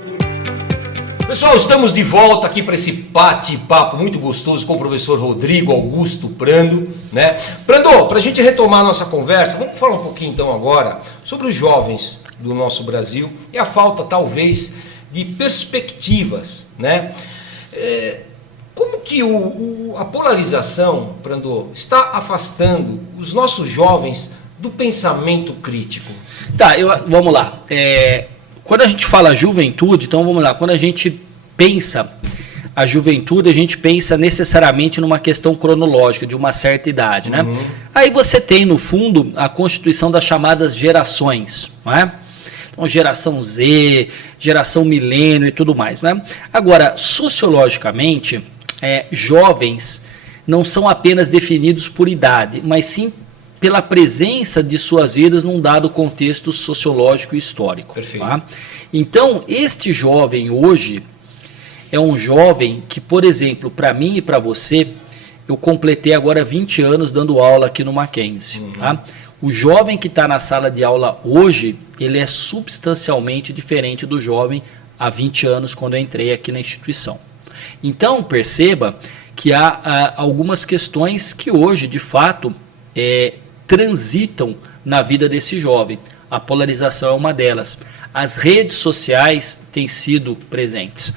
Pessoal, estamos de volta aqui para esse bate-papo muito gostoso com o professor Rodrigo Augusto Prando, né? Prando, para a gente retomar a nossa conversa, vamos falar um pouquinho então agora sobre os jovens do nosso Brasil e a falta talvez de perspectivas, né? Como que a polarização, Prando, está afastando os nossos jovens do pensamento crítico? Tá, vamos lá. Quando a gente fala juventude, então vamos lá, quando a gente pensa a juventude, a gente pensa necessariamente numa questão cronológica, de uma certa idade, né? Aí você tem, no fundo, a constituição das chamadas gerações, não é? Então, geração Z, geração milênio e tudo mais, né? Agora, sociologicamente, jovens não são apenas definidos por idade, mas sim pela presença de suas vidas num dado contexto sociológico e histórico. Perfeito. Tá? Então, este jovem hoje é um jovem que, por exemplo, para mim e para você, eu completei agora 20 anos dando aula aqui no Mackenzie. Tá? O jovem que está na sala de aula hoje, ele é substancialmente diferente do jovem há 20 anos, quando eu entrei aqui na instituição. Então, perceba que há algumas questões que hoje, de fato, transitam na vida desse jovem. A polarização é uma delas. As redes sociais têm sido presentes.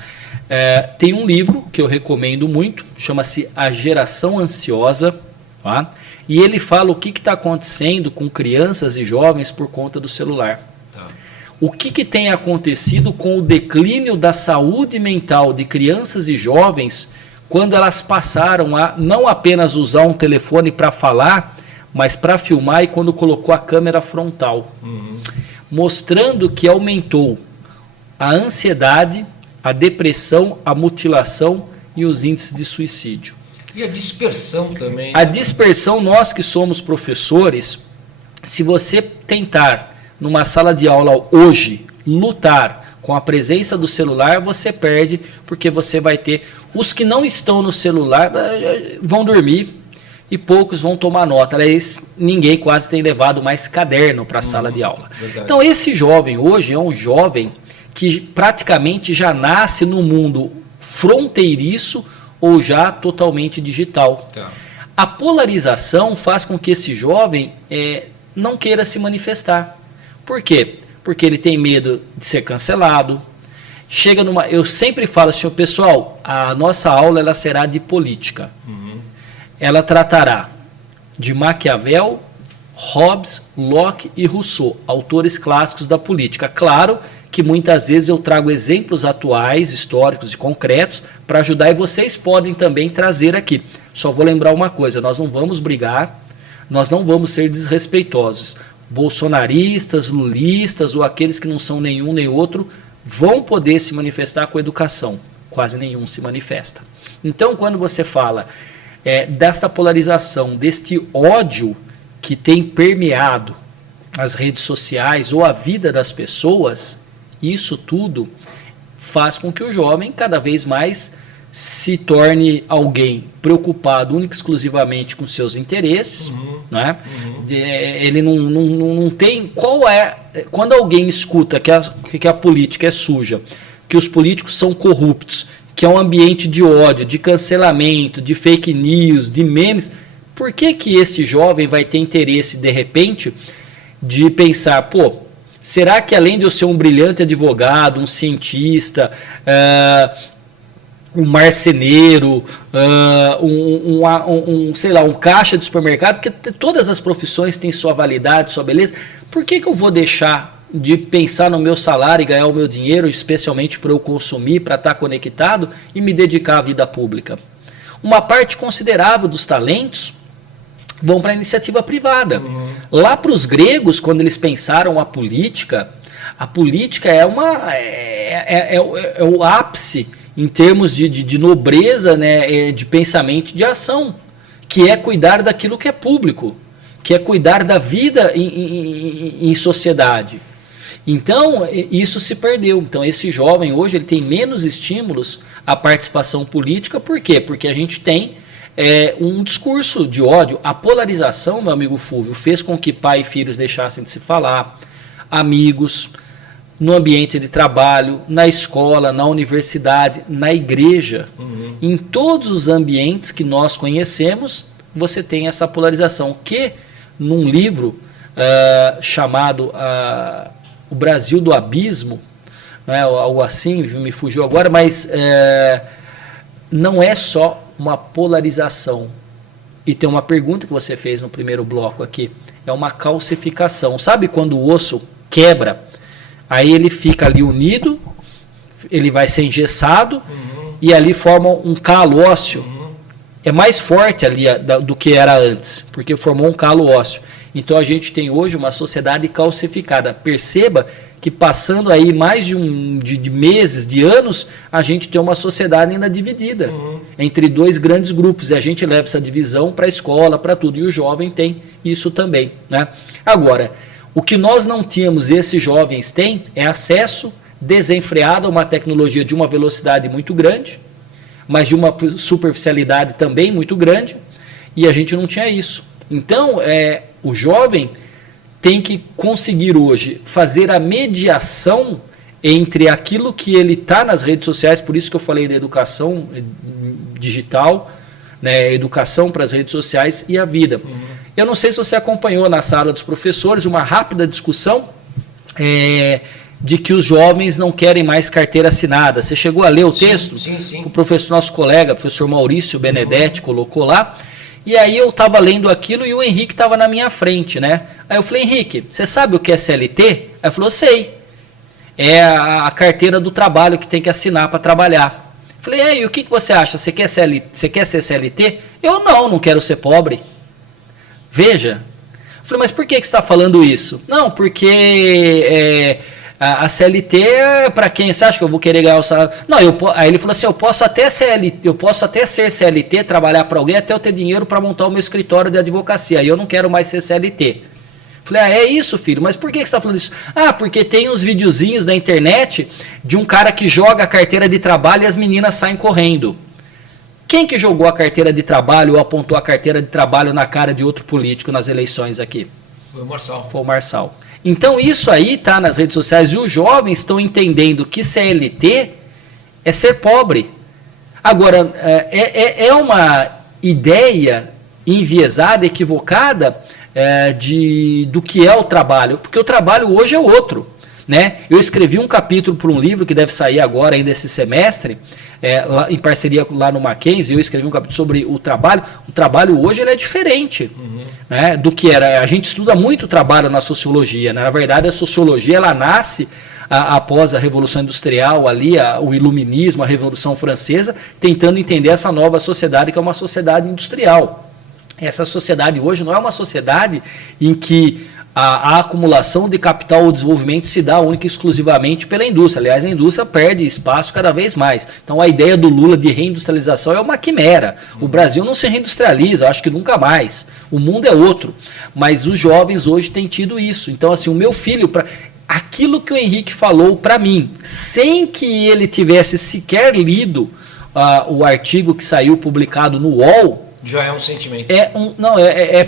Tem um livro que eu recomendo muito, chama-se A Geração Ansiosa, tá? E ele fala o que está acontecendo com crianças e jovens por conta do celular. Tá. O que tem acontecido com o declínio da saúde mental de crianças e jovens quando elas passaram a não apenas usar um telefone para falar, mas para filmar, e quando colocou a câmera frontal, mostrando que aumentou a ansiedade, a depressão, a mutilação e os índices de suicídio. E a dispersão também. A dispersão, nós que somos professores, se você tentar, numa sala de aula hoje, lutar com a presença do celular, você perde, porque você vai ter... Os que não estão no celular vão dormir, e poucos vão tomar nota. Aliás, ninguém quase tem levado mais caderno para a sala de aula. Verdade. Então, esse jovem hoje é um jovem que praticamente já nasce no mundo fronteiriço ou já totalmente digital. Tá. A polarização faz com que esse jovem não queira se manifestar. Por quê? Porque ele tem medo de ser cancelado. Eu sempre falo assim, pessoal, a nossa aula ela será de política. Ela tratará de Maquiavel, Hobbes, Locke e Rousseau, autores clássicos da política. Claro que muitas vezes eu trago exemplos atuais, históricos e concretos para ajudar, e vocês podem também trazer aqui. Só vou lembrar uma coisa, nós não vamos brigar, nós não vamos ser desrespeitosos. Bolsonaristas, lulistas ou aqueles que não são nenhum nem outro vão poder se manifestar com educação. Quase nenhum se manifesta. Então, quando você fala desta polarização, deste ódio que tem permeado as redes sociais ou a vida das pessoas, isso tudo faz com que o jovem cada vez mais se torne alguém preocupado única e exclusivamente com seus interesses, né? Ele não tem... Quando alguém escuta que a política é suja, que os políticos são corruptos, que é um ambiente de ódio, de cancelamento, de fake news, de memes, por que esse jovem vai ter interesse, de repente, de pensar, será que além de eu ser um brilhante advogado, um cientista, um marceneiro, sei lá, um caixa de supermercado, porque todas as profissões têm sua validade, sua beleza. Por que eu vou deixar de pensar no meu salário e ganhar o meu dinheiro, especialmente para eu consumir, para estar conectado e me dedicar à vida pública? Uma parte considerável dos talentos vão para a iniciativa privada. Lá para os gregos, quando eles pensaram a política é o ápice em termos de nobreza, né, de pensamento e de ação, que é cuidar daquilo que é público, que é cuidar da vida em sociedade. Então, isso se perdeu. Então, esse jovem hoje ele tem menos estímulos à participação política. Por quê? Porque a gente tem um discurso de ódio. A polarização, meu amigo Fúvio, fez com que pai e filhos deixassem de se falar, amigos, no ambiente de trabalho, na escola, na universidade, na igreja. Em todos os ambientes que nós conhecemos, você tem essa polarização, que num livro chamado O Brasil do Abismo, né, algo assim, me fugiu agora, mas não é só uma polarização. E tem uma pergunta que você fez no primeiro bloco aqui, é uma calcificação. Sabe quando o osso quebra, aí ele fica ali unido, ele vai ser engessado, e ali forma um calo ósseo. É mais forte ali do que era antes, porque formou um calo ósseo. Então a gente tem hoje uma sociedade calcificada. Perceba que passando aí mais de meses, de anos, a gente tem uma sociedade ainda dividida entre dois grandes grupos. E a gente leva essa divisão para a escola, para tudo. E o jovem tem isso também, né? Agora, o que nós não tínhamos, esses jovens têm, é acesso desenfreado a uma tecnologia de uma velocidade muito grande, mas de uma superficialidade também muito grande, e a gente não tinha isso. Então, o jovem tem que conseguir hoje fazer a mediação entre aquilo que ele está nas redes sociais, por isso que eu falei da educação digital, né, educação para as redes sociais e a vida. Eu não sei se você acompanhou na sala dos professores uma rápida discussão de que os jovens não querem mais carteira assinada. Você chegou a ler o texto? Sim. O professor, nosso colega, professor Maurício Benedetti, colocou lá. E aí eu estava lendo aquilo e o Henrique estava na minha frente, né? Aí eu falei, Henrique, você sabe o que é CLT? Aí ele falou, sei. É a carteira do trabalho que tem que assinar para trabalhar. Eu falei, e o que você acha? Você quer ser CLT? Eu não quero ser pobre. Veja. Eu falei, mas por que você está falando isso? Não, porque a CLT é para quem? Você acha que eu vou querer ganhar o salário? Não, aí ele falou assim, eu posso até ser CLT, trabalhar para alguém, até eu ter dinheiro para montar o meu escritório de advocacia. Aí eu não quero mais ser CLT. Falei, é isso, filho, mas por que você está falando isso? Porque tem uns videozinhos na internet de um cara que joga a carteira de trabalho e as meninas saem correndo. Quem que jogou a carteira de trabalho ou apontou a carteira de trabalho na cara de outro político nas eleições aqui? Foi o Marçal. Foi o Marçal. Então isso aí está nas redes sociais e os jovens estão entendendo que CLT é ser pobre. Agora, é uma ideia enviesada, equivocada do que é o trabalho, porque o trabalho hoje é outro. Né? Eu escrevi um capítulo para um livro que deve sair agora, ainda esse semestre, em parceria lá no Mackenzie. Eu escrevi um capítulo sobre o trabalho. O trabalho hoje ele é diferente, né, do que era. A gente estuda muito o trabalho na sociologia, né? Na verdade, a sociologia ela nasce após a Revolução Industrial, ali, o Iluminismo, a Revolução Francesa, tentando entender essa nova sociedade que é uma sociedade industrial. Essa sociedade hoje não é uma sociedade em que a acumulação de capital ou desenvolvimento se dá única e exclusivamente pela indústria. Aliás, a indústria perde espaço cada vez mais. Então, a ideia do Lula de reindustrialização é uma quimera. O Brasil não se reindustrializa, acho que nunca mais. O mundo é outro. Mas os jovens hoje têm tido isso. Então, assim, o meu filho, aquilo que o Henrique falou para mim, sem que ele tivesse sequer lido o artigo que saiu publicado no UOL, já é um sentimento.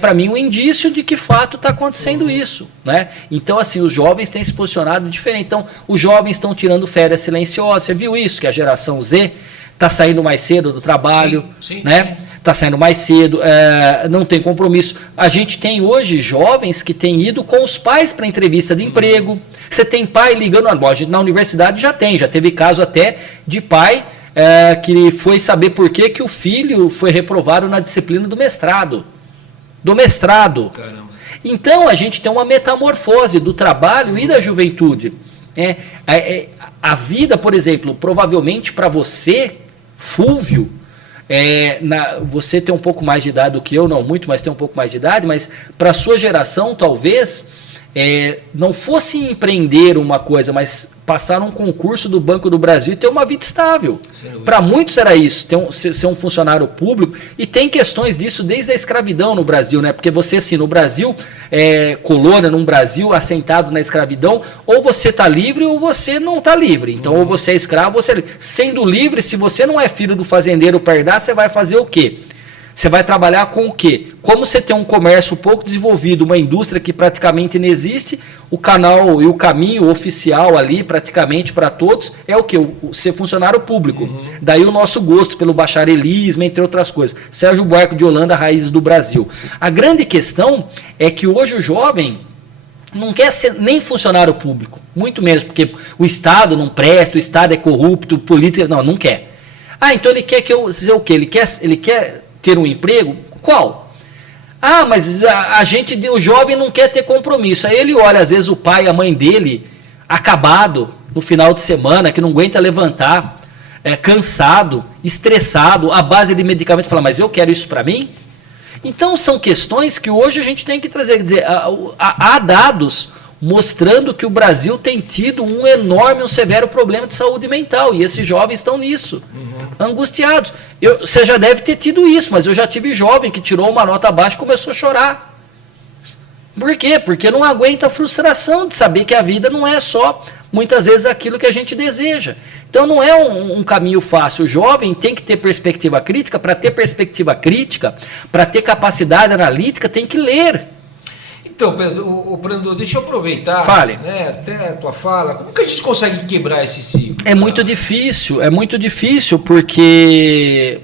Para mim um indício de que fato está acontecendo isso, né? Então, assim, os jovens têm se posicionado diferente. Então, os jovens estão tirando férias silenciosas. Você viu isso? Que a geração Z está saindo mais cedo do trabalho, sim, né? Está saindo mais cedo, não tem compromisso. A gente tem hoje jovens que têm ido com os pais para entrevista de emprego. Você tem pai ligando, na universidade já teve caso até de pai que foi saber por que o filho foi reprovado na disciplina do mestrado. Caramba. Então, a gente tem uma metamorfose do trabalho e da juventude. A vida, por exemplo, provavelmente para você, Fúvio, você tem um pouco mais de idade do que eu, não muito, mas tem um pouco mais de idade, mas para a sua geração, talvez, não fosse empreender uma coisa, mas passar um concurso do Banco do Brasil e ter uma vida estável. Para muitos era isso, ser um funcionário público, e tem questões disso desde a escravidão no Brasil, né? Porque você, assim, no Brasil, colônia, num Brasil assentado na escravidão, ou você está livre ou você não está livre. Então, ou você é escravo, ou você é livre. Sendo livre, se você não é filho do fazendeiro Pardá, você vai fazer o quê? Você vai trabalhar com o quê? Como você tem um comércio pouco desenvolvido, uma indústria que praticamente não existe, o canal e o caminho oficial ali, praticamente para todos, é o quê? Ser funcionário público. Daí o nosso gosto pelo bacharelismo, entre outras coisas. Sérgio Buarque de Holanda, Raízes do Brasil. A grande questão é que hoje o jovem não quer ser nem funcionário público, muito menos, porque o Estado não presta, o Estado é corrupto, o político... Não quer. Então ele quer que eu... Dizer o quê? Ele quer ter um emprego? Qual? Mas o jovem não quer ter compromisso. Aí ele olha, às vezes, o pai e a mãe dele, acabado, no final de semana, que não aguenta levantar, cansado, estressado, à base de medicamento, fala, mas eu quero isso para mim? Então, são questões que hoje a gente tem que trazer. Quer dizer, há dados mostrando que o Brasil tem tido um severo problema de saúde mental, e esses jovens estão nisso, angustiados. Você já deve ter tido isso, mas eu já tive jovem que tirou uma nota baixa e começou a chorar. Por quê? Porque não aguenta a frustração de saber que a vida não é só, muitas vezes, aquilo que a gente deseja. Então não é um caminho fácil. O jovem tem que ter perspectiva crítica. Para ter perspectiva crítica, para ter capacidade analítica, tem que ler. Então, Pedro, deixa eu aproveitar. Fale. Até a tua fala. Como que a gente consegue quebrar esse ciclo? É muito difícil, porque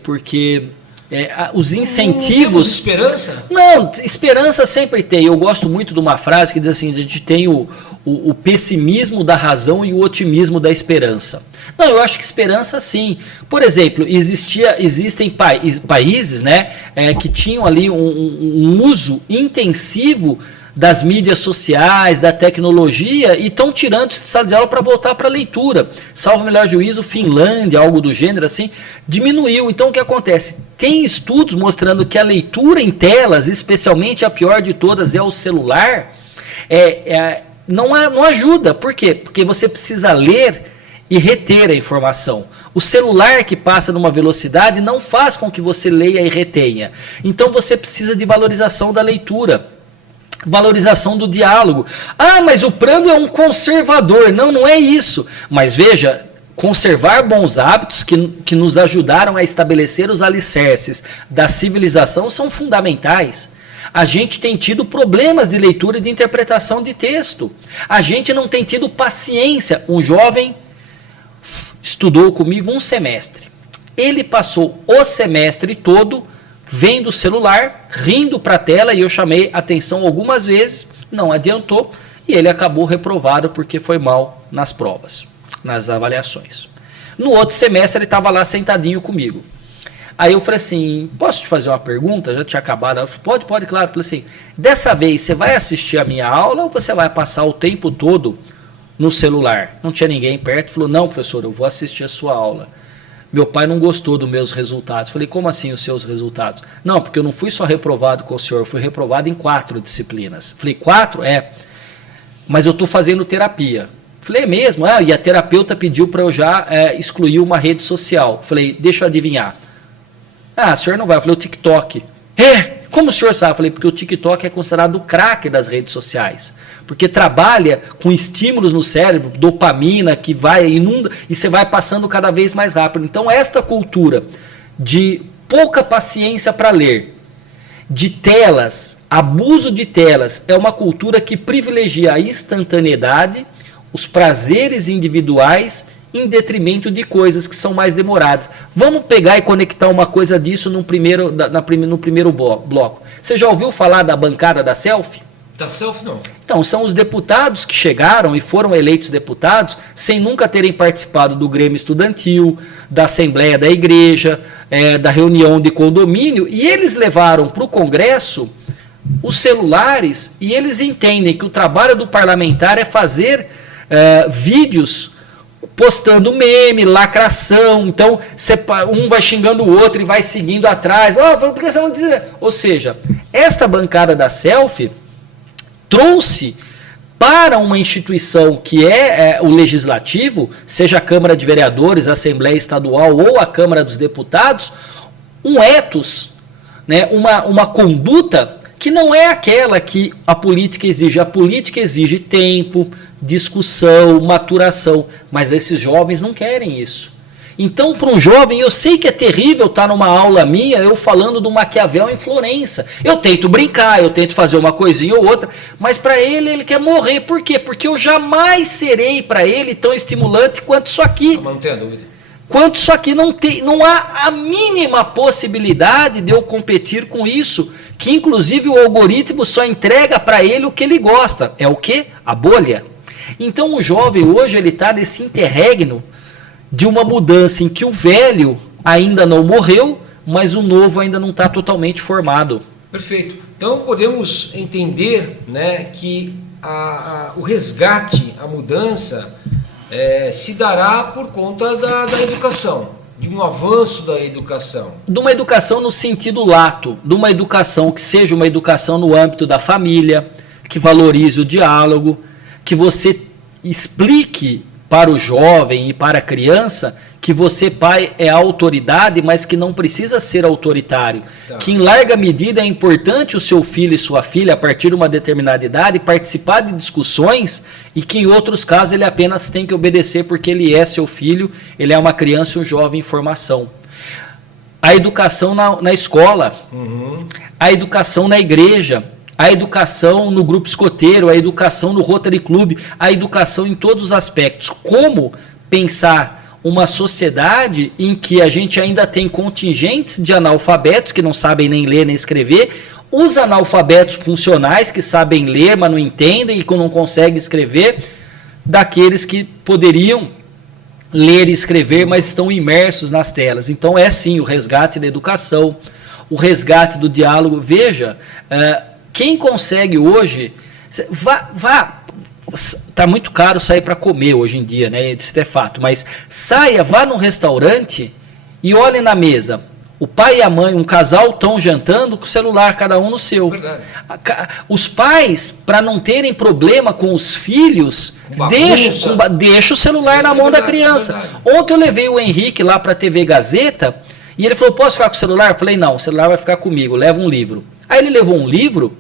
os incentivos... Não temos esperança? Não, esperança sempre tem. Eu gosto muito de uma frase que diz assim, a gente tem o pessimismo da razão e o otimismo da esperança. Não, eu acho que esperança sim. Por exemplo, existem países, né, que tinham ali um uso intensivo das mídias sociais, da tecnologia, e estão tirando de sala de aula para voltar para a leitura. Salvo o melhor juízo, Finlândia, algo do gênero assim, diminuiu. Então o que acontece? Tem estudos mostrando que a leitura em telas, especialmente a pior de todas é o celular, não ajuda. Por quê? Porque você precisa ler e reter a informação. O celular que passa numa velocidade não faz com que você leia e retenha. Então você precisa de valorização da leitura. Valorização do diálogo. Mas o Prando é um conservador. Não é isso. Mas veja, conservar bons hábitos que nos ajudaram a estabelecer os alicerces da civilização são fundamentais. A gente tem tido problemas de leitura e de interpretação de texto. A gente não tem tido paciência. Um jovem estudou comigo um semestre. Ele passou o semestre todo vendo o celular, rindo para a tela, e eu chamei atenção algumas vezes, não adiantou, e ele acabou reprovado porque foi mal nas provas, nas avaliações. No outro semestre ele estava lá sentadinho comigo. Aí eu falei assim, posso te fazer uma pergunta? Já tinha acabado. Ela falou, pode, claro. Eu falei assim, dessa vez você vai assistir a minha aula ou você vai passar o tempo todo no celular? Não tinha ninguém perto. Falou, não, professor, eu vou assistir a sua aula. Meu pai não gostou dos meus resultados. Falei, como assim os seus resultados? Não, porque eu não fui só reprovado com o senhor, eu fui reprovado em 4 disciplinas. Falei, 4? Mas eu estou fazendo terapia. Falei, é mesmo? E a terapeuta pediu para eu já excluir uma rede social. Falei, deixa eu adivinhar. O senhor não vai. Eu falei, o TikTok. Como o senhor sabe? Eu falei, porque o TikTok é considerado o crack das redes sociais. Porque trabalha com estímulos no cérebro, dopamina, que vai, inunda, e você vai passando cada vez mais rápido. Então, esta cultura de pouca paciência para ler, de telas, abuso de telas, é uma cultura que privilegia a instantaneidade, os prazeres individuais, em detrimento de coisas que são mais demoradas. Vamos pegar e conectar uma coisa disso no primeiro bloco. Você já ouviu falar da bancada da selfie? Da selfie, não. Então, são os deputados que chegaram e foram eleitos deputados sem nunca terem participado do Grêmio Estudantil, da Assembleia da Igreja, da reunião de condomínio, e eles levaram para o Congresso os celulares e eles entendem que o trabalho do parlamentar é fazer vídeos postando meme, lacração, então um vai xingando o outro e vai seguindo atrás. Por que você não diz? Ou seja, esta bancada da selfie trouxe para uma instituição que é o legislativo, seja a Câmara de Vereadores, a Assembleia Estadual ou a Câmara dos Deputados, um ethos, né, uma conduta que não é aquela que a política exige. A política exige tempo, discussão, maturação, mas esses jovens não querem isso. Então, para um jovem, eu sei que é terrível estar numa aula minha, eu falando do Maquiavel em Florença. Eu tento brincar, eu tento fazer uma coisinha ou outra, mas para ele quer morrer. Por quê? Porque eu jamais serei para ele tão estimulante quanto isso aqui. Mas não tenha dúvida. Quanto isso aqui não há a mínima possibilidade de eu competir com isso, que inclusive o algoritmo só entrega para ele o que ele gosta. É o quê? A bolha. Então o jovem hoje ele está nesse interregno de uma mudança em que o velho ainda não morreu, mas o novo ainda não está totalmente formado. Perfeito. Então podemos entender, né, que o resgate, a mudança, se dará por conta da educação, de um avanço da educação. De uma educação no sentido lato, de uma educação que seja uma educação no âmbito da família, que valorize o diálogo, que você explique para o jovem e para a criança que você, pai, é autoridade, mas que não precisa ser autoritário. Tá. Que em larga medida é importante o seu filho e sua filha, a partir de uma determinada idade, participar de discussões e que em outros casos ele apenas tem que obedecer porque ele é seu filho, ele é uma criança e um jovem em formação. A educação na escola, a educação na igreja, a educação no grupo escoteiro, a educação no Rotary Club, a educação em todos os aspectos. Como pensar uma sociedade em que a gente ainda tem contingentes de analfabetos que não sabem nem ler nem escrever, os analfabetos funcionais que sabem ler, mas não entendem e que não conseguem escrever, daqueles que poderiam ler e escrever, mas estão imersos nas telas. Então é sim o resgate da educação, o resgate do diálogo. Veja, quem consegue hoje, tá muito caro sair para comer hoje em dia, né? Isso é fato, mas vá num restaurante e olhe na mesa. O pai e a mãe, um casal, estão jantando com o celular, cada um no seu. Verdade. Os pais, para não terem problema com os filhos, deixa o celular na mão da criança. Ontem eu levei o Henrique lá para a TV Gazeta e ele falou, posso ficar com o celular? Eu falei, não, o celular vai ficar comigo, leva um livro. Aí ele levou um livro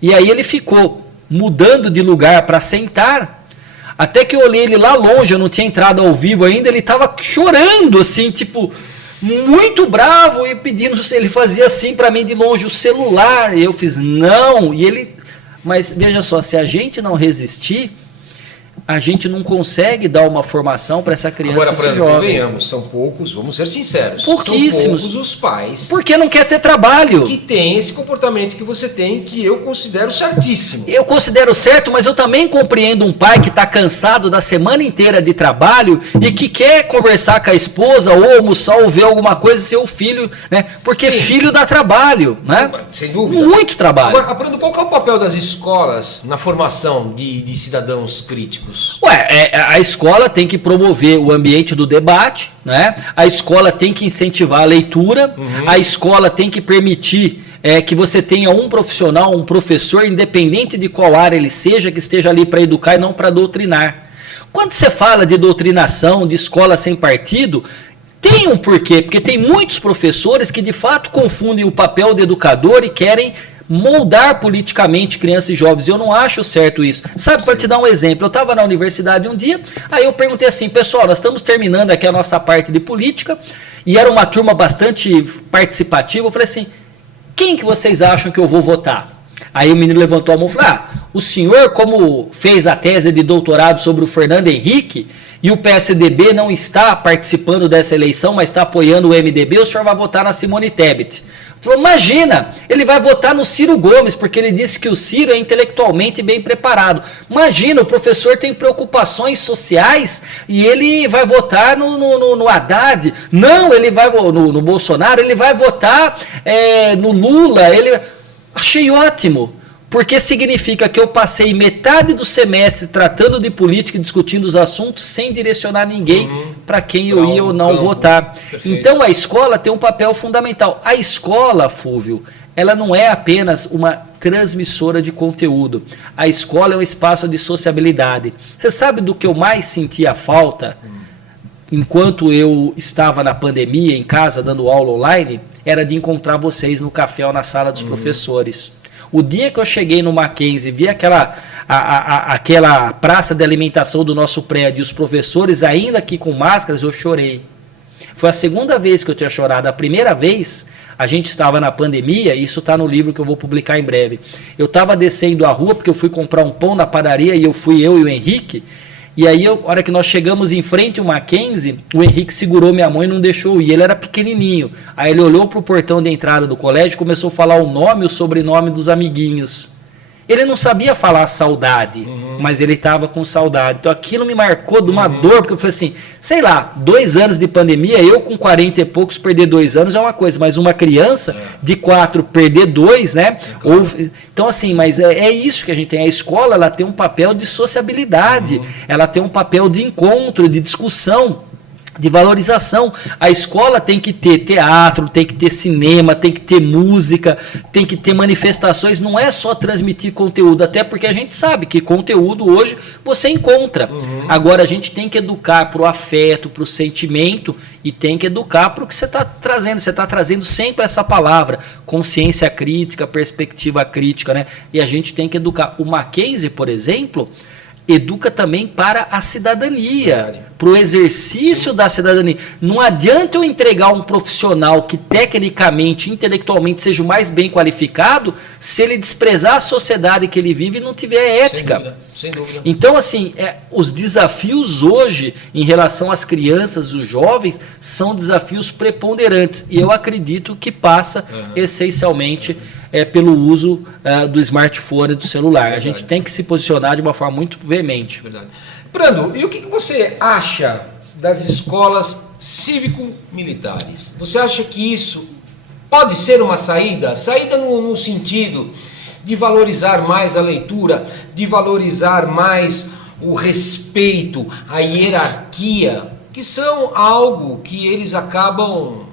e aí ele ficou mudando de lugar para sentar, até que eu olhei ele lá longe, eu não tinha entrado ao vivo ainda, ele estava chorando assim, tipo, muito bravo e pedindo, ele fazia assim para mim de longe, o celular, e eu fiz não, mas veja só, se a gente não resistir, a gente não consegue dar uma formação para essa criança. Agora, para esse jovem. Convenhamos, são poucos, vamos ser sinceros. Pouquíssimos. São poucos os pais. Porque não quer ter trabalho. Que tem esse comportamento que você tem, que eu considero certíssimo. Eu considero certo, mas eu também compreendo um pai que está cansado da semana inteira de trabalho e que quer conversar com a esposa ou almoçar ou ver alguma coisa seu filho, né? Porque sim, filho dá trabalho, né? Sem dúvida. Muito trabalho. Agora, Brando, qual que é o papel das escolas na formação de cidadãos críticos? A escola tem que promover o ambiente do debate, né? A escola tem que incentivar a leitura, a escola tem que permitir que você tenha um profissional, um professor, independente de qual área ele seja, que esteja ali para educar e não para doutrinar. Quando você fala de doutrinação, de escola sem partido, tem um porquê, porque tem muitos professores que de fato confundem o papel de educador e querem moldar politicamente crianças e jovens. Eu não acho certo isso. Sabe, para te dar um exemplo, eu estava na universidade um dia, aí eu perguntei assim, pessoal, nós estamos terminando aqui a nossa parte de política, e era uma turma bastante participativa, eu falei assim, quem que vocês acham que eu vou votar? Aí o menino levantou a mão e falou, o senhor, como fez a tese de doutorado sobre o Fernando Henrique, e o PSDB não está participando dessa eleição, mas está apoiando o MDB, o senhor vai votar na Simone Tebet. Falou, imagina, ele vai votar no Ciro Gomes, porque ele disse que o Ciro é intelectualmente bem preparado. Imagina, o professor tem preocupações sociais e ele vai votar no Haddad. Não, ele vai no Bolsonaro, ele vai votar no Lula. Achei ótimo. Porque significa que eu passei metade do semestre tratando de política e discutindo os assuntos sem direcionar ninguém para quem eu ia ou não votar. Perfeito. Então a escola tem um papel fundamental. A escola, Fúvio, ela não é apenas uma transmissora de conteúdo. A escola é um espaço de sociabilidade. Você sabe do que eu mais sentia falta enquanto eu estava na pandemia, em casa, dando aula online? Era de encontrar vocês no café ou na sala dos professores. O dia que eu cheguei no Mackenzie e vi aquela praça de alimentação do nosso prédio e os professores ainda aqui com máscaras, eu chorei. Foi a segunda vez que eu tinha chorado. A primeira vez, a gente estava na pandemia, e isso está no livro que eu vou publicar em breve. Eu estava descendo a rua porque eu fui comprar um pão na padaria e eu e o Henrique. E aí, a hora que nós chegamos em frente ao Mackenzie, o Henrique segurou minha mão e não deixou eu ir. Ele era pequenininho. Aí ele olhou para o portão de entrada do colégio e começou a falar o nome e o sobrenome dos amiguinhos. Ele não sabia falar saudade, mas ele estava com saudade. Então aquilo me marcou de uma dor, porque eu falei assim, sei lá, 2 anos de pandemia, eu com 40 e poucos perder 2 anos é uma coisa, mas uma criança de 4 perder 2, né? Então assim, mas é isso que a gente tem. A escola, ela tem um papel de sociabilidade, ela tem um papel de encontro, de discussão, de valorização. A escola tem que ter teatro, tem que ter cinema, tem que ter música, tem que ter manifestações, não é só transmitir conteúdo, até porque a gente sabe que conteúdo hoje você encontra. Agora a gente tem que educar para o afeto, para o sentimento, e tem que educar para o que você está trazendo. Você está trazendo sempre essa palavra, consciência crítica, perspectiva crítica, né? E a gente tem que educar. O Mackenzie, por exemplo, educa também para a cidadania, para o exercício da cidadania. Não adianta eu entregar um profissional que tecnicamente, intelectualmente seja o mais bem qualificado, se ele desprezar a sociedade que ele vive e não tiver ética. Sem dúvida. Então, assim, os desafios hoje em relação às crianças, os jovens, são desafios preponderantes. E eu acredito que passa essencialmente pelo uso do smartphone e do celular. A gente tem que se posicionar de uma forma muito veemente. Verdade. Brando, e o que você acha das escolas cívico-militares? Você acha que isso pode ser uma saída? Saída no sentido de valorizar mais a leitura, de valorizar mais o respeito, a hierarquia, que são algo que eles acabam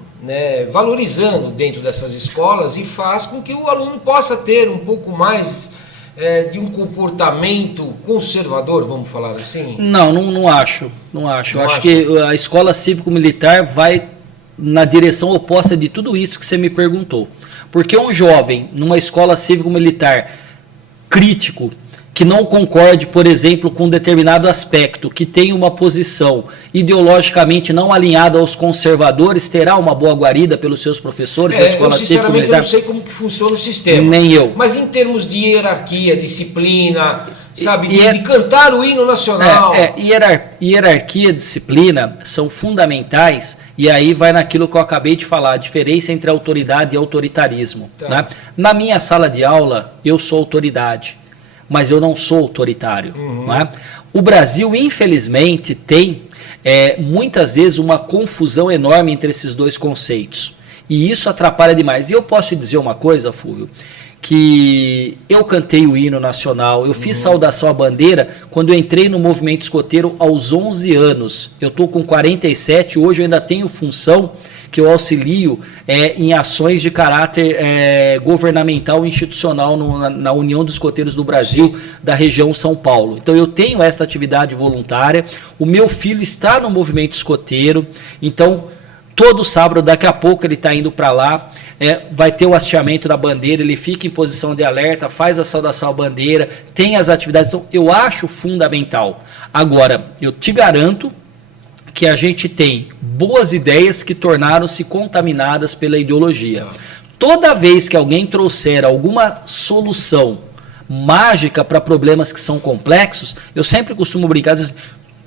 valorizando dentro dessas escolas e faz com que o aluno possa ter um pouco mais de um comportamento conservador, vamos falar assim? Não acho. Eu acho que a escola cívico-militar vai na direção oposta de tudo isso que você me perguntou. Porque um jovem numa escola cívico-militar crítico, que não concorde, por exemplo, com um determinado aspecto, que tem uma posição ideologicamente não alinhada aos conservadores, terá uma boa guarida pelos seus professores da escola cívico-militar? Eu não sei como que funciona o sistema. Nem eu. Mas em termos de hierarquia, disciplina, sabe, de cantar o hino nacional. Hierarquia e disciplina são fundamentais, e aí vai naquilo que eu acabei de falar, a diferença entre autoridade e autoritarismo. Tá. Né? Na minha sala de aula, eu sou autoridade, mas eu não sou autoritário. Né? O Brasil, infelizmente, tem muitas vezes uma confusão enorme entre esses dois conceitos. E isso atrapalha demais. E eu posso te dizer uma coisa, Fúvio, que eu cantei o hino nacional, eu fiz saudação à bandeira quando eu entrei no movimento escoteiro aos 11 anos. Eu estou com 47, hoje eu ainda tenho função que eu auxilio em ações de caráter governamental e institucional na União dos Escoteiros do Brasil, da região São Paulo. Então eu tenho esta atividade voluntária, o meu filho está no movimento escoteiro, então todo sábado, daqui a pouco ele está indo para lá, vai ter o hasteamento da bandeira, ele fica em posição de alerta, faz a saudação à bandeira, tem as atividades, então eu acho fundamental. Agora, eu te garanto que a gente tem boas ideias que tornaram-se contaminadas pela ideologia. Toda vez que alguém trouxer alguma solução mágica para problemas que são complexos, eu sempre costumo brincar, dizer,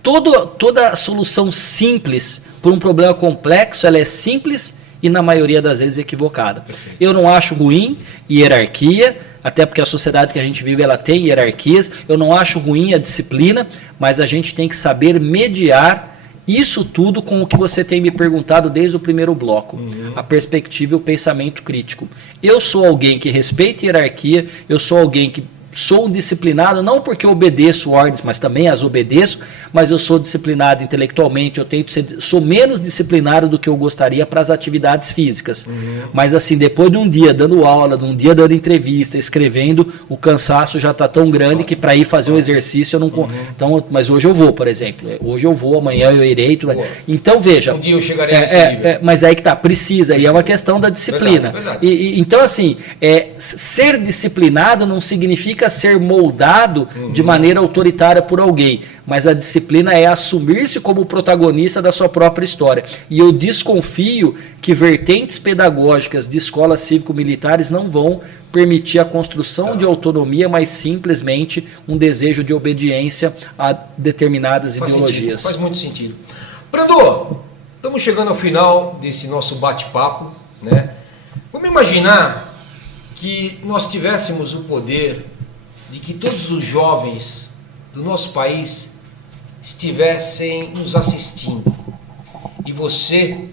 toda solução simples para um problema complexo, ela é simples e na maioria das vezes equivocada. Eu não acho ruim hierarquia, até porque a sociedade que a gente vive ela tem hierarquias. Eu não acho ruim a disciplina, mas a gente tem que saber mediar isso tudo com o que você tem me perguntado desde o primeiro bloco, a perspectiva e o pensamento crítico. Eu sou alguém que respeita a hierarquia, eu sou alguém que sou disciplinado, não porque eu obedeço ordens, mas também as obedeço, mas eu sou disciplinado intelectualmente, eu tento sou menos disciplinado do que eu gostaria para as atividades físicas. Mas assim, depois de um dia dando aula, de um dia dando entrevista, escrevendo, o cansaço já está tão grande que para ir fazer um exercício eu não... Então, mas hoje eu vou, por exemplo. Hoje eu vou, amanhã eu irei. Então, veja... Um dia eu chegarei nesse nível. Mas aí que tá, precisa, e é uma questão da disciplina. Verdade. Então, assim, ser disciplinado não significa ser moldado de maneira autoritária por alguém, mas a disciplina é assumir-se como protagonista da sua própria história. E eu desconfio que vertentes pedagógicas de escolas cívico-militares não vão permitir a construção de autonomia, mas simplesmente um desejo de obediência a determinadas ideologias. Faz muito sentido. Brando, estamos chegando ao final desse nosso bate-papo, né? Vamos imaginar que nós tivéssemos o poder de que todos os jovens do nosso país estivessem nos assistindo e você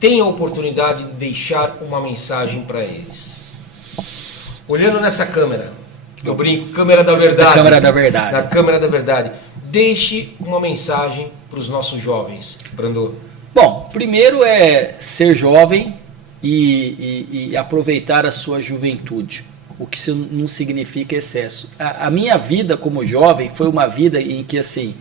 tem a oportunidade de deixar uma mensagem para eles. Olhando nessa câmera, eu brinco, câmera da verdade. Da câmera da verdade. Da câmera da verdade. Deixe uma mensagem para os nossos jovens, Brando. Bom, primeiro é ser jovem e aproveitar a sua juventude. O que isso não significa excesso. A minha vida como jovem foi uma vida em que assim,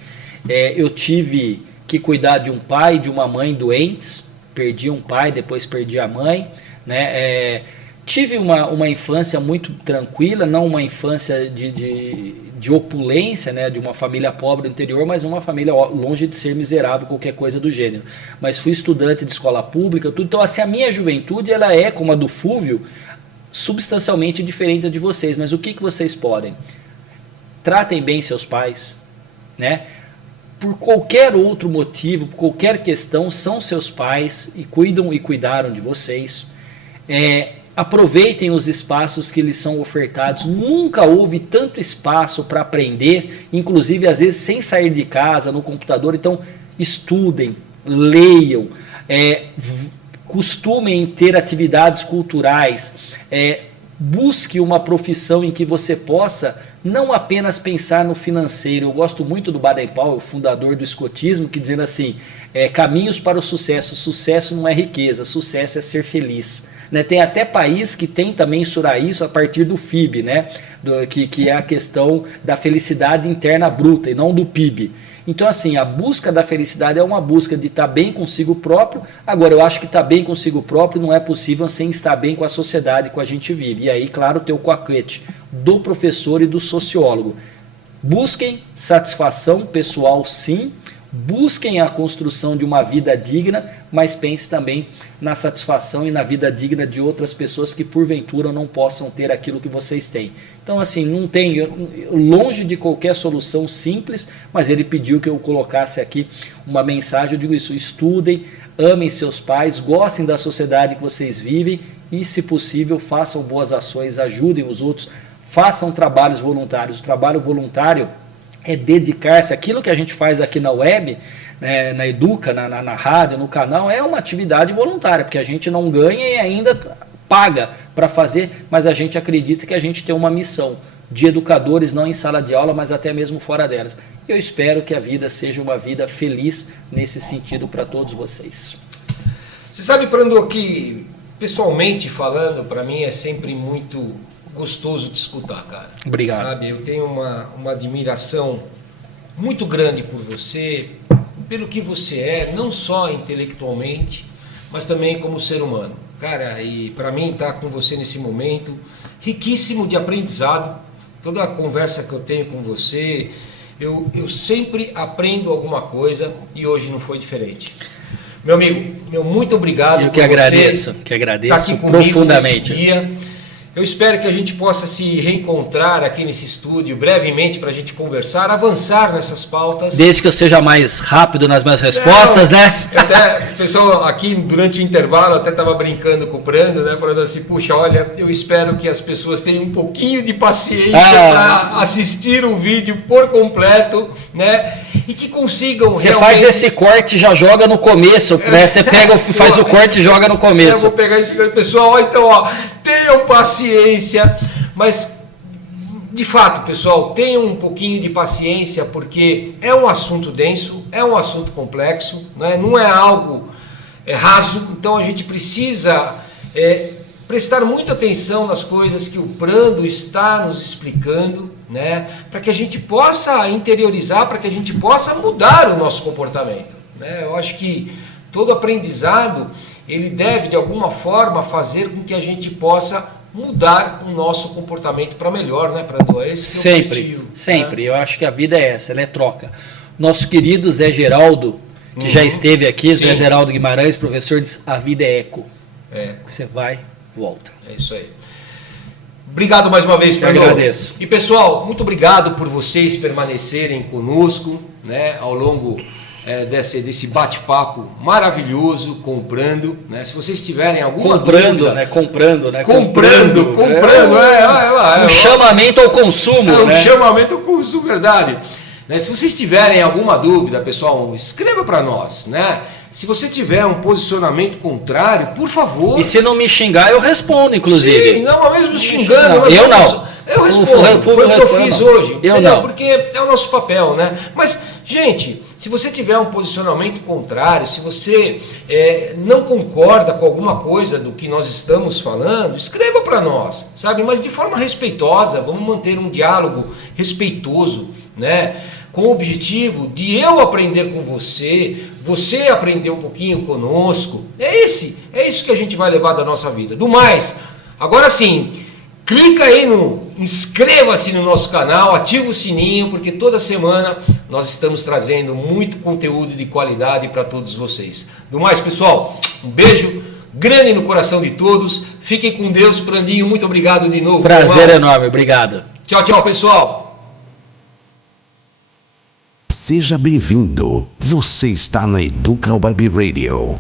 eu tive que cuidar de um pai e de uma mãe doentes, perdi um pai, depois perdi a mãe, né? Tive uma infância muito tranquila, não uma infância de opulência, né, de uma família pobre do interior, mas uma família longe de ser miserável, qualquer coisa do gênero. Mas fui estudante de escola pública, tudo. Então assim, a minha juventude ela é, como a do Fúvio, substancialmente diferente da de vocês. Mas o que vocês podem? Tratem bem seus pais, né? Por qualquer outro motivo, por qualquer questão, são seus pais e cuidam e cuidaram de vocês. Aproveitem os espaços que lhes são ofertados. Nunca houve tanto espaço para aprender, inclusive às vezes sem sair de casa, no computador. Então estudem, leiam, costumem ter atividades culturais, busque uma profissão em que você possa não apenas pensar no financeiro. Eu gosto muito do Baden-Powell, o fundador do escotismo, que dizendo assim, caminhos para o sucesso. Sucesso não é riqueza, sucesso é ser feliz. Né? Tem até país que tenta mensurar isso a partir do FIB, né? Que é a questão da felicidade interna bruta e não do PIB. Então assim, a busca da felicidade é uma busca de estar bem consigo próprio. Agora, eu acho que estar bem consigo próprio não é possível sem estar bem com a sociedade que a gente vive. E aí, claro, tem o coaquete do professor e do sociólogo. Busquem satisfação pessoal, sim. Busquem a construção de uma vida digna, mas pense também na satisfação e na vida digna de outras pessoas que porventura não possam ter aquilo que vocês têm. Então assim, não tem, longe de qualquer solução simples, mas ele pediu que eu colocasse aqui uma mensagem. Eu digo isso: estudem, amem seus pais, gostem da sociedade que vocês vivem e, se possível, façam boas ações, ajudem os outros, façam trabalhos voluntários. O trabalho voluntário é dedicar-se. Aquilo que a gente faz aqui na web, né, na Educa, na rádio, no canal, é uma atividade voluntária, porque a gente não ganha e ainda paga para fazer, mas a gente acredita que a gente tem uma missão de educadores, não em sala de aula, mas até mesmo fora delas. Eu espero que a vida seja uma vida feliz nesse sentido para todos vocês. Você sabe, Brando, que pessoalmente falando, para mim é sempre muito gostoso de escutar, cara. Obrigado. Sabe, eu tenho uma admiração muito grande por você, pelo que você é, não só intelectualmente, mas também como ser humano. Cara, e para mim estar com você nesse momento riquíssimo de aprendizado, toda a conversa que eu tenho com você, eu sempre aprendo alguma coisa e hoje não foi diferente. Meu amigo, muito obrigado. Eu que agradeço, estar aqui comigo profundamente. neste dia. Eu espero que a gente possa se reencontrar aqui nesse estúdio brevemente para a gente conversar, avançar nessas pautas. Desde que eu seja mais rápido nas minhas respostas, né? Até o pessoal aqui durante o intervalo até estava brincando com o Prando, né? Falando assim, puxa, olha, eu espero que as pessoas tenham um pouquinho de paciência para assistir o vídeo por completo, né? E que consigam Você faz esse corte e já joga no começo, né? Você pega, faz o corte e joga no começo. Eu vou pegar esse pessoal, então, ó, tenham paciência, mas de fato, pessoal, tenham um pouquinho de paciência, porque é um assunto denso, é um assunto complexo, né? Não é algo raso, então a gente precisa prestar muita atenção nas coisas que o Prando está nos explicando, né? Para que a gente possa interiorizar, para que a gente possa mudar o nosso comportamento, né? Eu acho que todo aprendizado, ele deve de alguma forma fazer com que a gente possa mudar o nosso comportamento para melhor, né, Prando? Esse sempre, é o objetivo, sempre. Né? Eu acho que a vida é essa, ela é troca. Nosso querido Zé Geraldo, que já esteve aqui, Sim. Zé Geraldo Guimarães, professor, diz: a vida é eco. Você vai, volta. É isso aí. Obrigado mais uma vez, Prando. Eu agradeço. E pessoal, muito obrigado por vocês permanecerem conosco, né, ao longo desse bate-papo maravilhoso, comprando, né? Se vocês tiverem alguma dúvida, comprando. Um chamamento ao consumo, né? Um chamamento ao consumo, verdade. Né? Se vocês tiverem alguma dúvida, pessoal, escreva para nós, né? Se você tiver um posicionamento contrário, por favor. E se não me xingar, eu respondo, inclusive. Sim, não, mesmo xingando. Não, eu não. Eu respondo. Foi o que eu fiz hoje. Eu não. Porque é o nosso papel, né? Mas, gente, se você tiver um posicionamento contrário, se você não concorda com alguma coisa do que nós estamos falando, escreva para nós, sabe? Mas de forma respeitosa, vamos manter um diálogo respeitoso, né? Com o objetivo de eu aprender com você, você aprender um pouquinho conosco. É isso que a gente vai levar da nossa vida. Do mais, agora sim, clica aí inscreva-se no nosso canal, ativa o sininho, porque toda semana nós estamos trazendo muito conteúdo de qualidade para todos vocês. Do mais, pessoal, um beijo grande no coração de todos. Fiquem com Deus, Prandinho, muito obrigado de novo. Prazer enorme, obrigado. Tchau, tchau, pessoal. Seja bem-vindo. Você está na Educa Web Radio.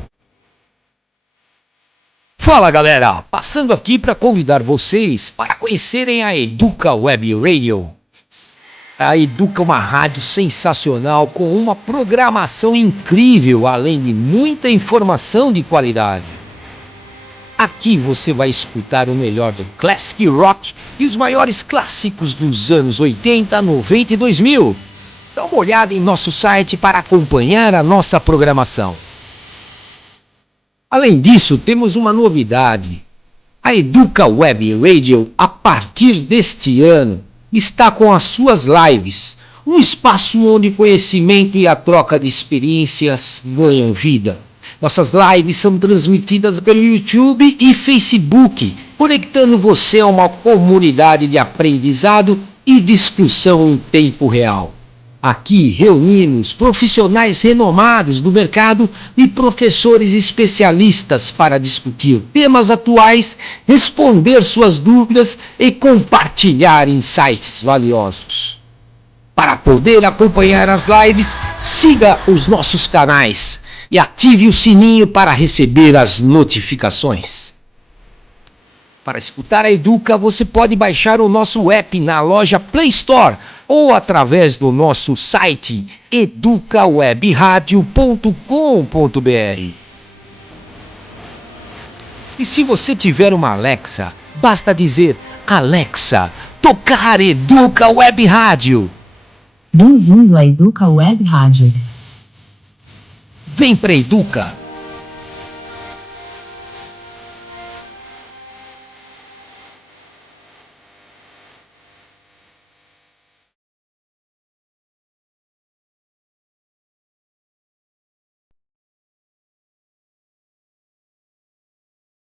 Fala galera, passando aqui para convidar vocês para conhecerem a Educa Web Radio. A Educa é uma rádio sensacional com uma programação incrível, além de muita informação de qualidade. Aqui você vai escutar o melhor do Classic Rock e os maiores clássicos dos anos 80, 90 e 2000. Dá uma olhada em nosso site para acompanhar a nossa programação. Além disso, temos uma novidade. A Educa Web Radio, a partir deste ano, está com as suas lives, um espaço onde conhecimento e a troca de experiências ganham vida. Nossas lives são transmitidas pelo YouTube e Facebook, conectando você a uma comunidade de aprendizado e discussão em tempo real. Aqui reunimos profissionais renomados do mercado e professores especialistas para discutir temas atuais, responder suas dúvidas e compartilhar insights valiosos. Para poder acompanhar as lives, siga os nossos canais e ative o sininho para receber as notificações. Para escutar a Educa, você pode baixar o nosso app na loja Play Store ou através do nosso site educawebradio.com.br. E se você tiver uma Alexa, basta dizer: Alexa, tocar Educa Web Rádio. Bem-vindo à Educa Web Rádio. Vem pra Educa!